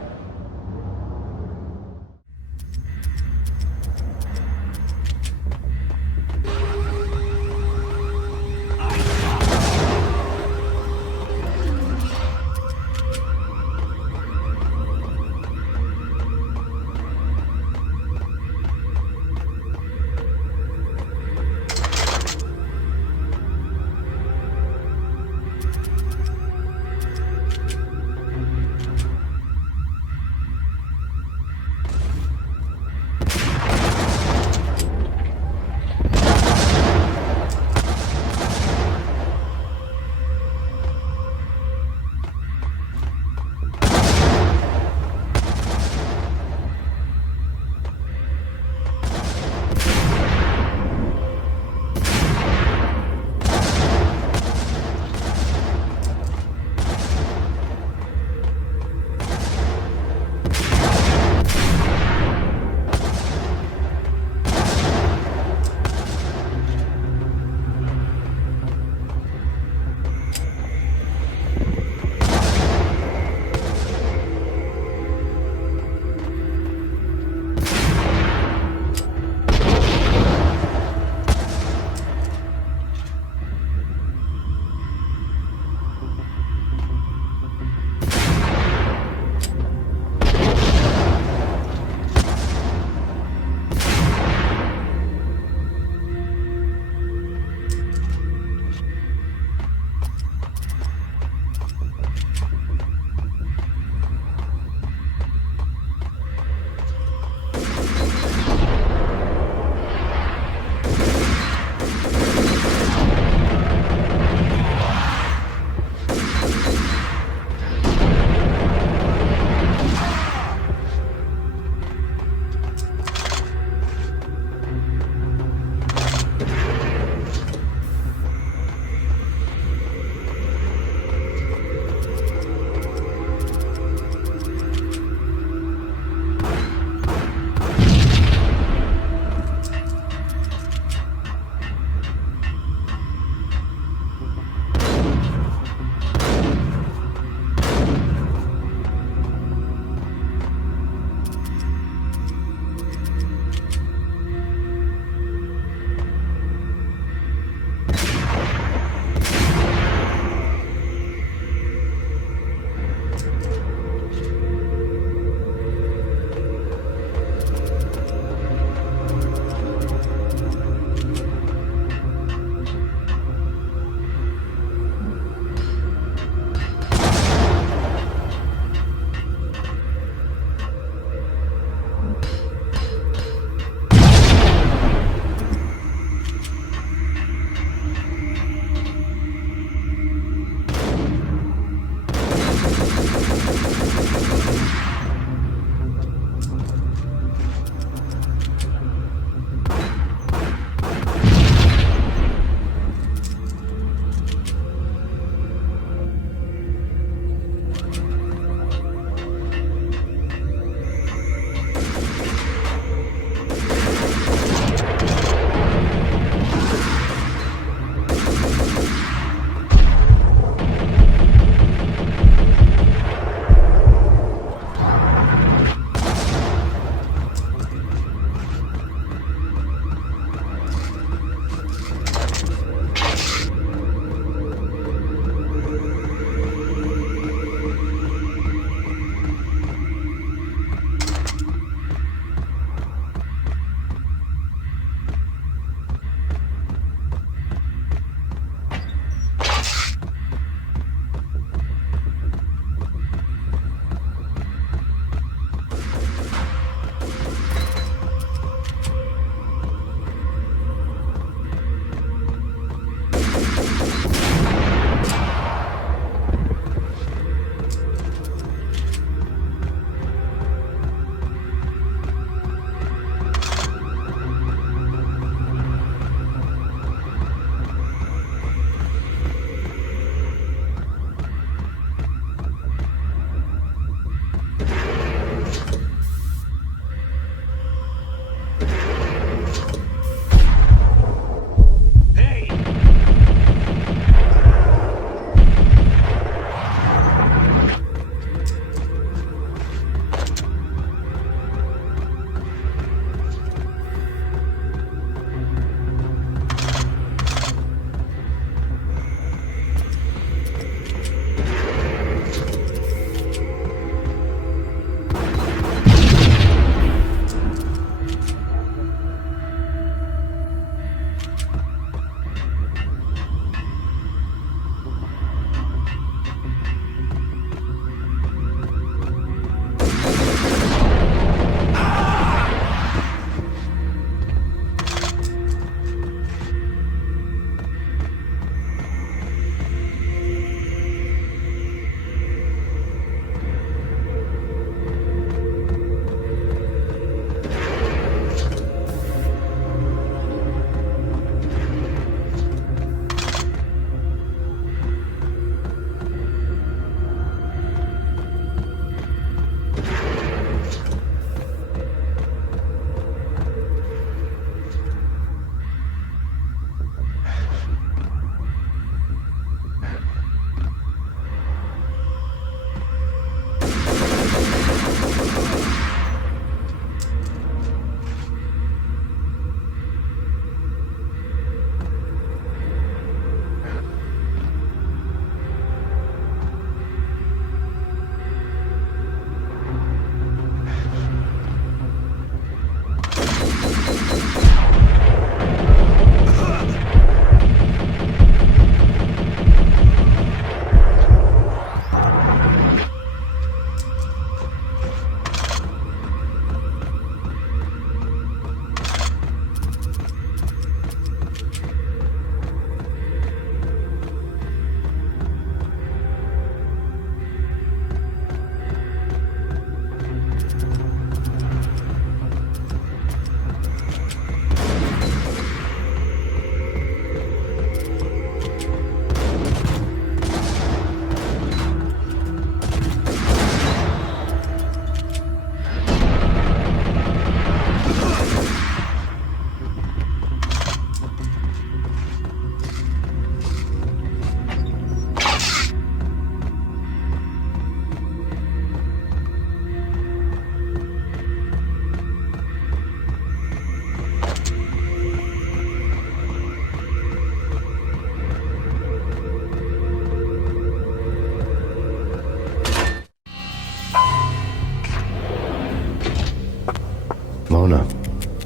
Mona.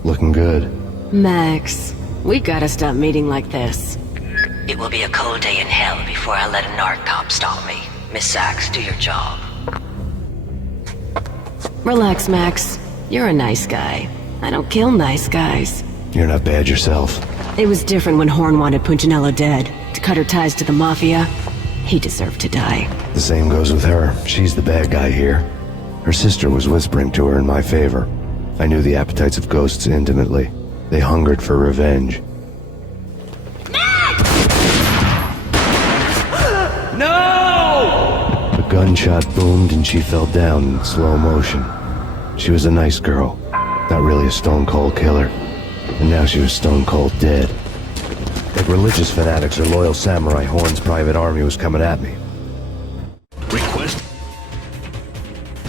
Looking good. Max, we gotta stop meeting like this. It will be a cold day in hell before I let a narc cop stall me. Miss Sachs, do your job. Relax, Max. You're a nice guy. I don't kill nice guys. You're not bad yourself. It was different when Horn wanted Punchinello dead. To cut her ties to the Mafia. He deserved to die. The same goes with her. She's the bad guy here. Her sister was whispering to her in my favor. I knew the appetites of ghosts intimately. They hungered for revenge. No! A gunshot boomed and she fell down in slow motion. She was a nice girl. Not really a stone-cold killer. And now she was stone-cold dead. Like religious fanatics or loyal samurai, Horn's private army was coming at me. Request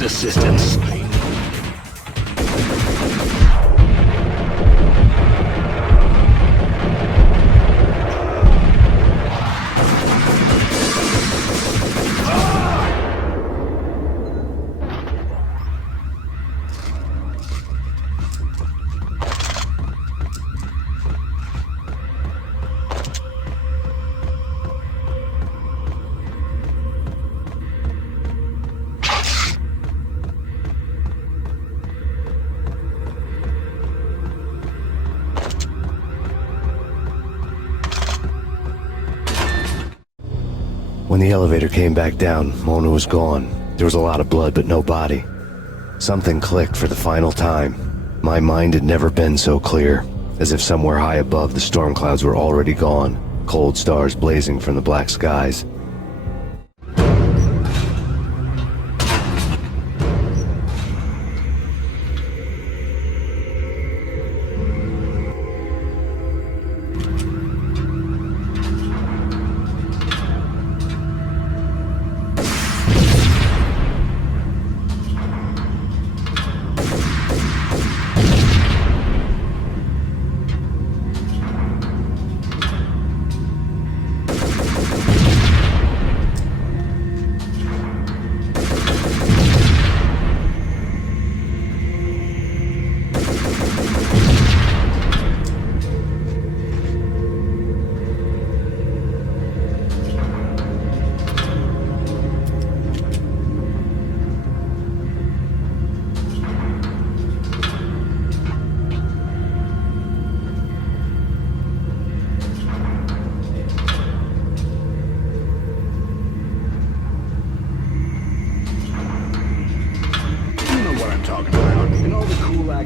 assistance. When the elevator came back down, Mona was gone. There was a lot of blood, but no body. Something clicked for the final time. My mind had never been so clear, as if somewhere high above the storm clouds were already gone, cold stars blazing from the black skies.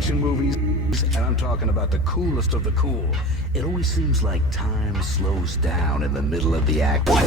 Movies, and I'm talking about the coolest of the cool. It always seems like time slows down in the middle of the act. What?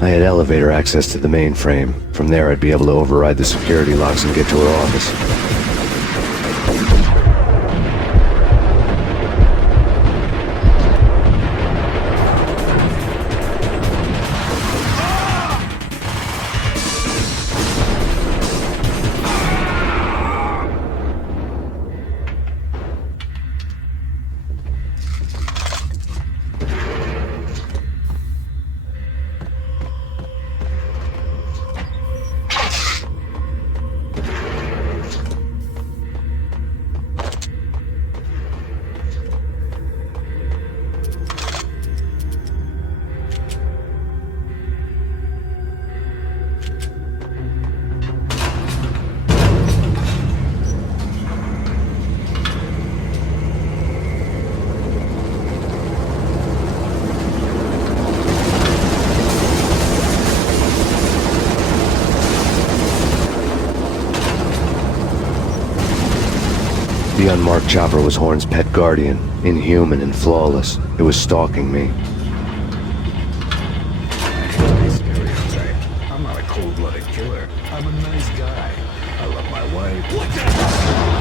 I had elevator access to the mainframe. From there, I'd be able to override the security locks and get to her office. unmarked chopper was Horn's pet guardian, inhuman and flawless. It was stalking me. Stereotype. I'm not a cold-blooded killer. I'm a nice guy. I love my wife. What the?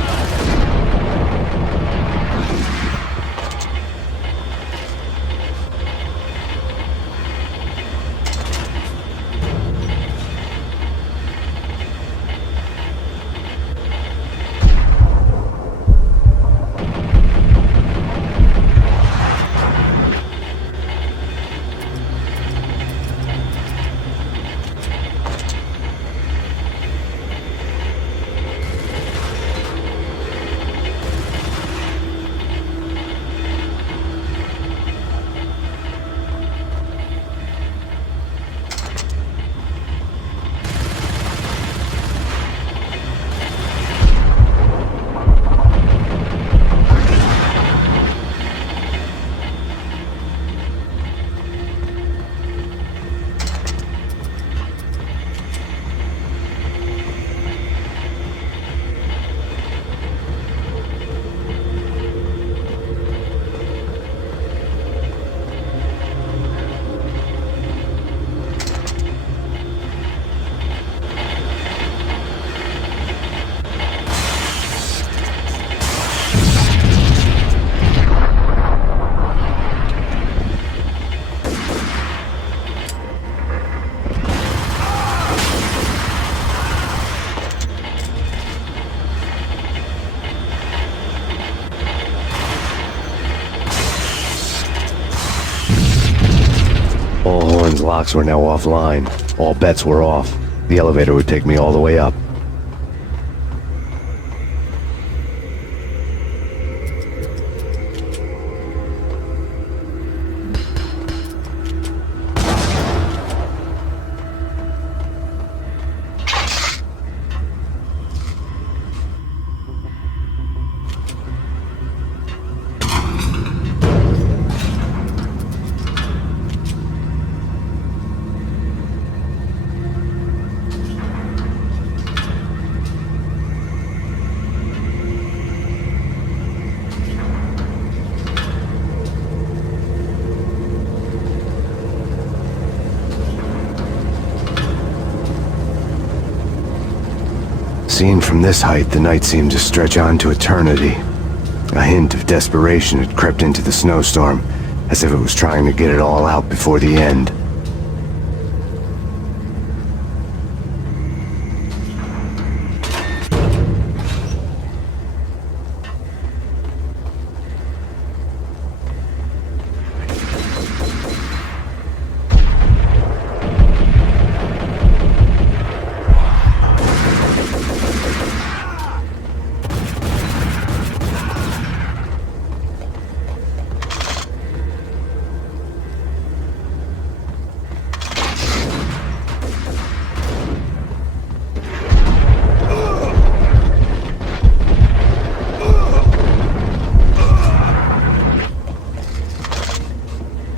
All Horn's locks were now offline. All bets were off. The elevator would take me all the way up. Seen from this height, the night seemed to stretch on to eternity. A hint of desperation had crept into the snowstorm, as if it was trying to get it all out before the end.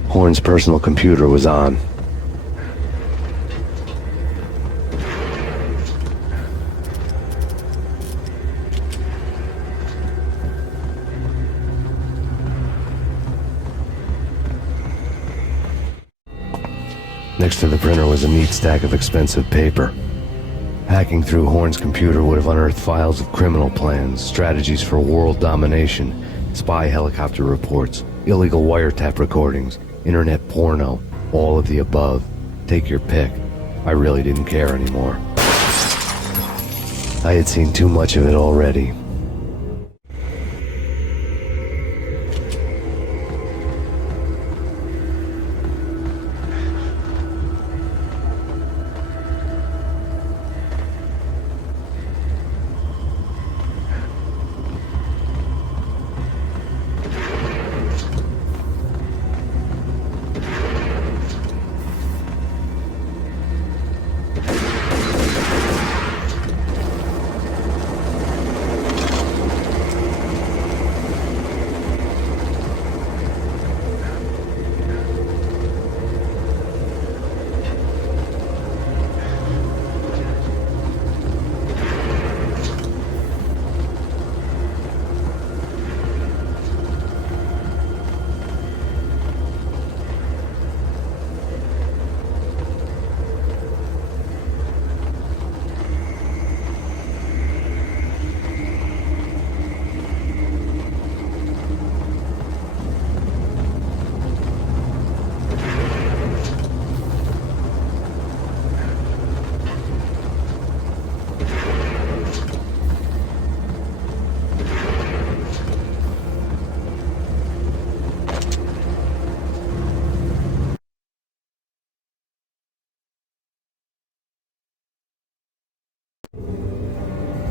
Horn's personal computer was on. Next to the printer was a neat stack of expensive paper. Hacking through Horn's computer would have unearthed files of criminal plans, strategies for world domination, spy helicopter reports, illegal wiretap recordings, internet porno, all of the above. Take your pick. I really didn't care anymore. I had seen too much of it already.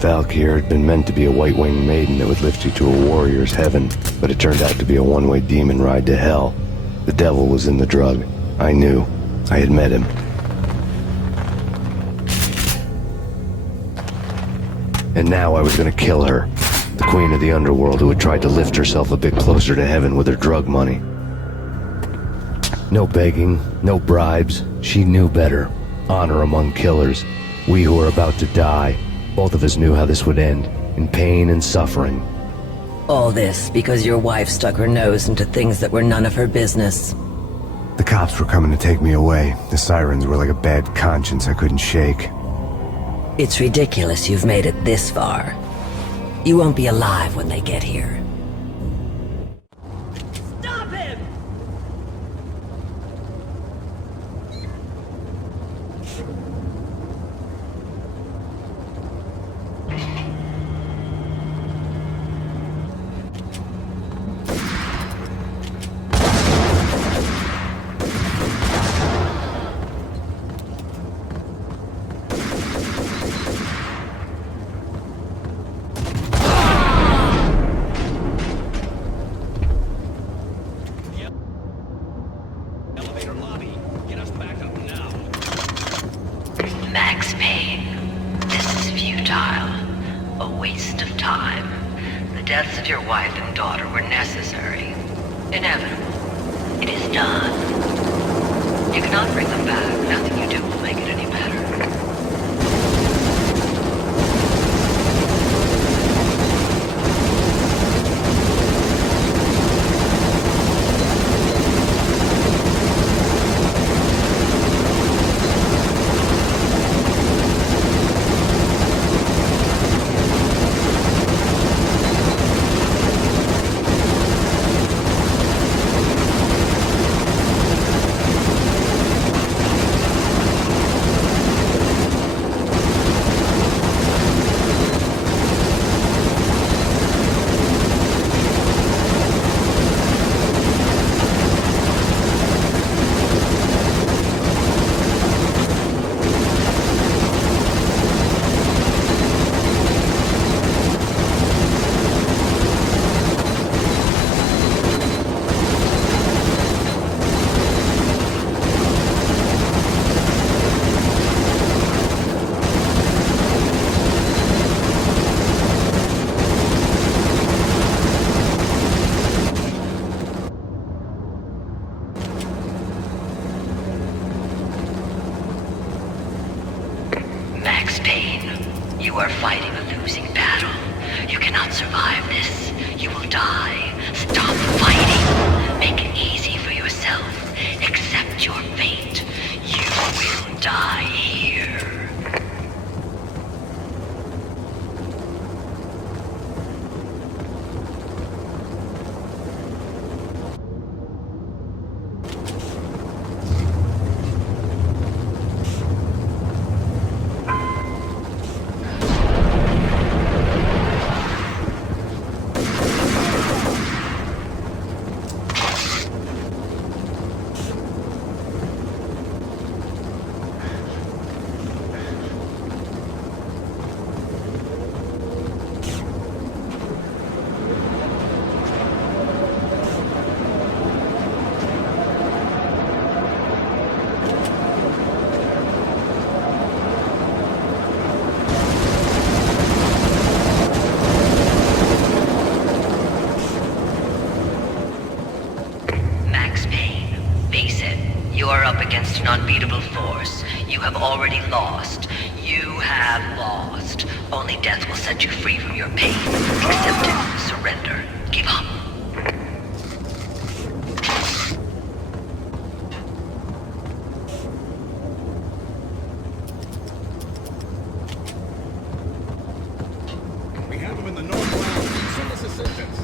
Valkyr had been meant to be a white-winged maiden that would lift you to a warrior's heaven, but it turned out to be a one-way demon ride to hell. The devil was in the drug. I knew. I had met him. And now I was gonna kill her. The queen of the underworld who had tried to lift herself a bit closer to heaven with her drug money. No begging, no bribes. She knew better. Honor among killers. We who were about to die. Both of us knew how this would end. In pain and suffering. All this because your wife stuck her nose into things that were none of her business. The cops were coming to take me away. The sirens were like a bad conscience I couldn't shake. It's ridiculous you've made it this far. You won't be alive when they get here. Stop him! Max Payne, this is futile. A waste of time. The deaths of your wife and daughter were necessary. Inevitable. It is done. You cannot bring them back. Nothing you do will make it any better. Max Payne, you are fighting a losing battle. You cannot survive this. You will die. Stop fighting. Make it easy for yourself. Accept your fate. You will die here. You are up against an unbeatable force. You have already lost. You have lost. Only death will set you free from your pain. Accept it. Surrender. Give up. We have him in the north lounge. Send us assistance.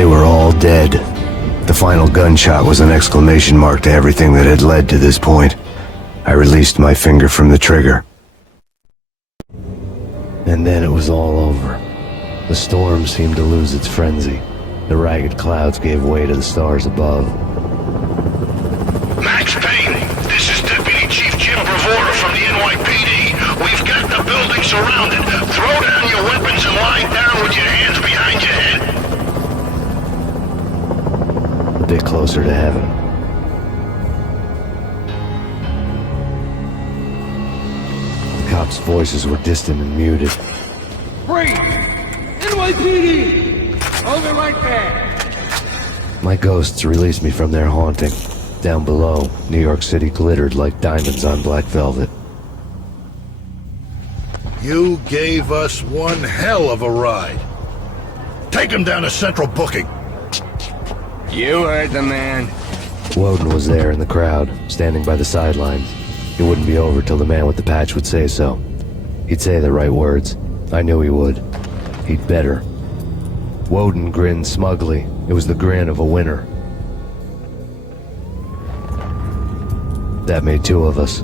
They were all dead. The final gunshot was an exclamation mark to everything that had led to this point. I released my finger from the trigger. And then it was all over. The storm seemed to lose its frenzy. The ragged clouds gave way to the stars above. Max Payne, this is Deputy Chief Jim Bravura from the NYPD. We've got the building surrounded. Throw down your weapons and lie down with your hands behind your head. A bit closer to heaven. The cops' voices were distant and muted. Freeze! NYPD! Hold it right there! My ghosts released me from their haunting. Down below, New York City glittered like diamonds on black velvet. You gave us one hell of a ride. Take him down to Central Booking. You heard the man. Woden was there in the crowd, standing by the sidelines. It wouldn't be over till the man with the patch would say so. He'd say the right words. I knew he would. He'd better. Woden grinned smugly. It was the grin of a winner. That made two of us.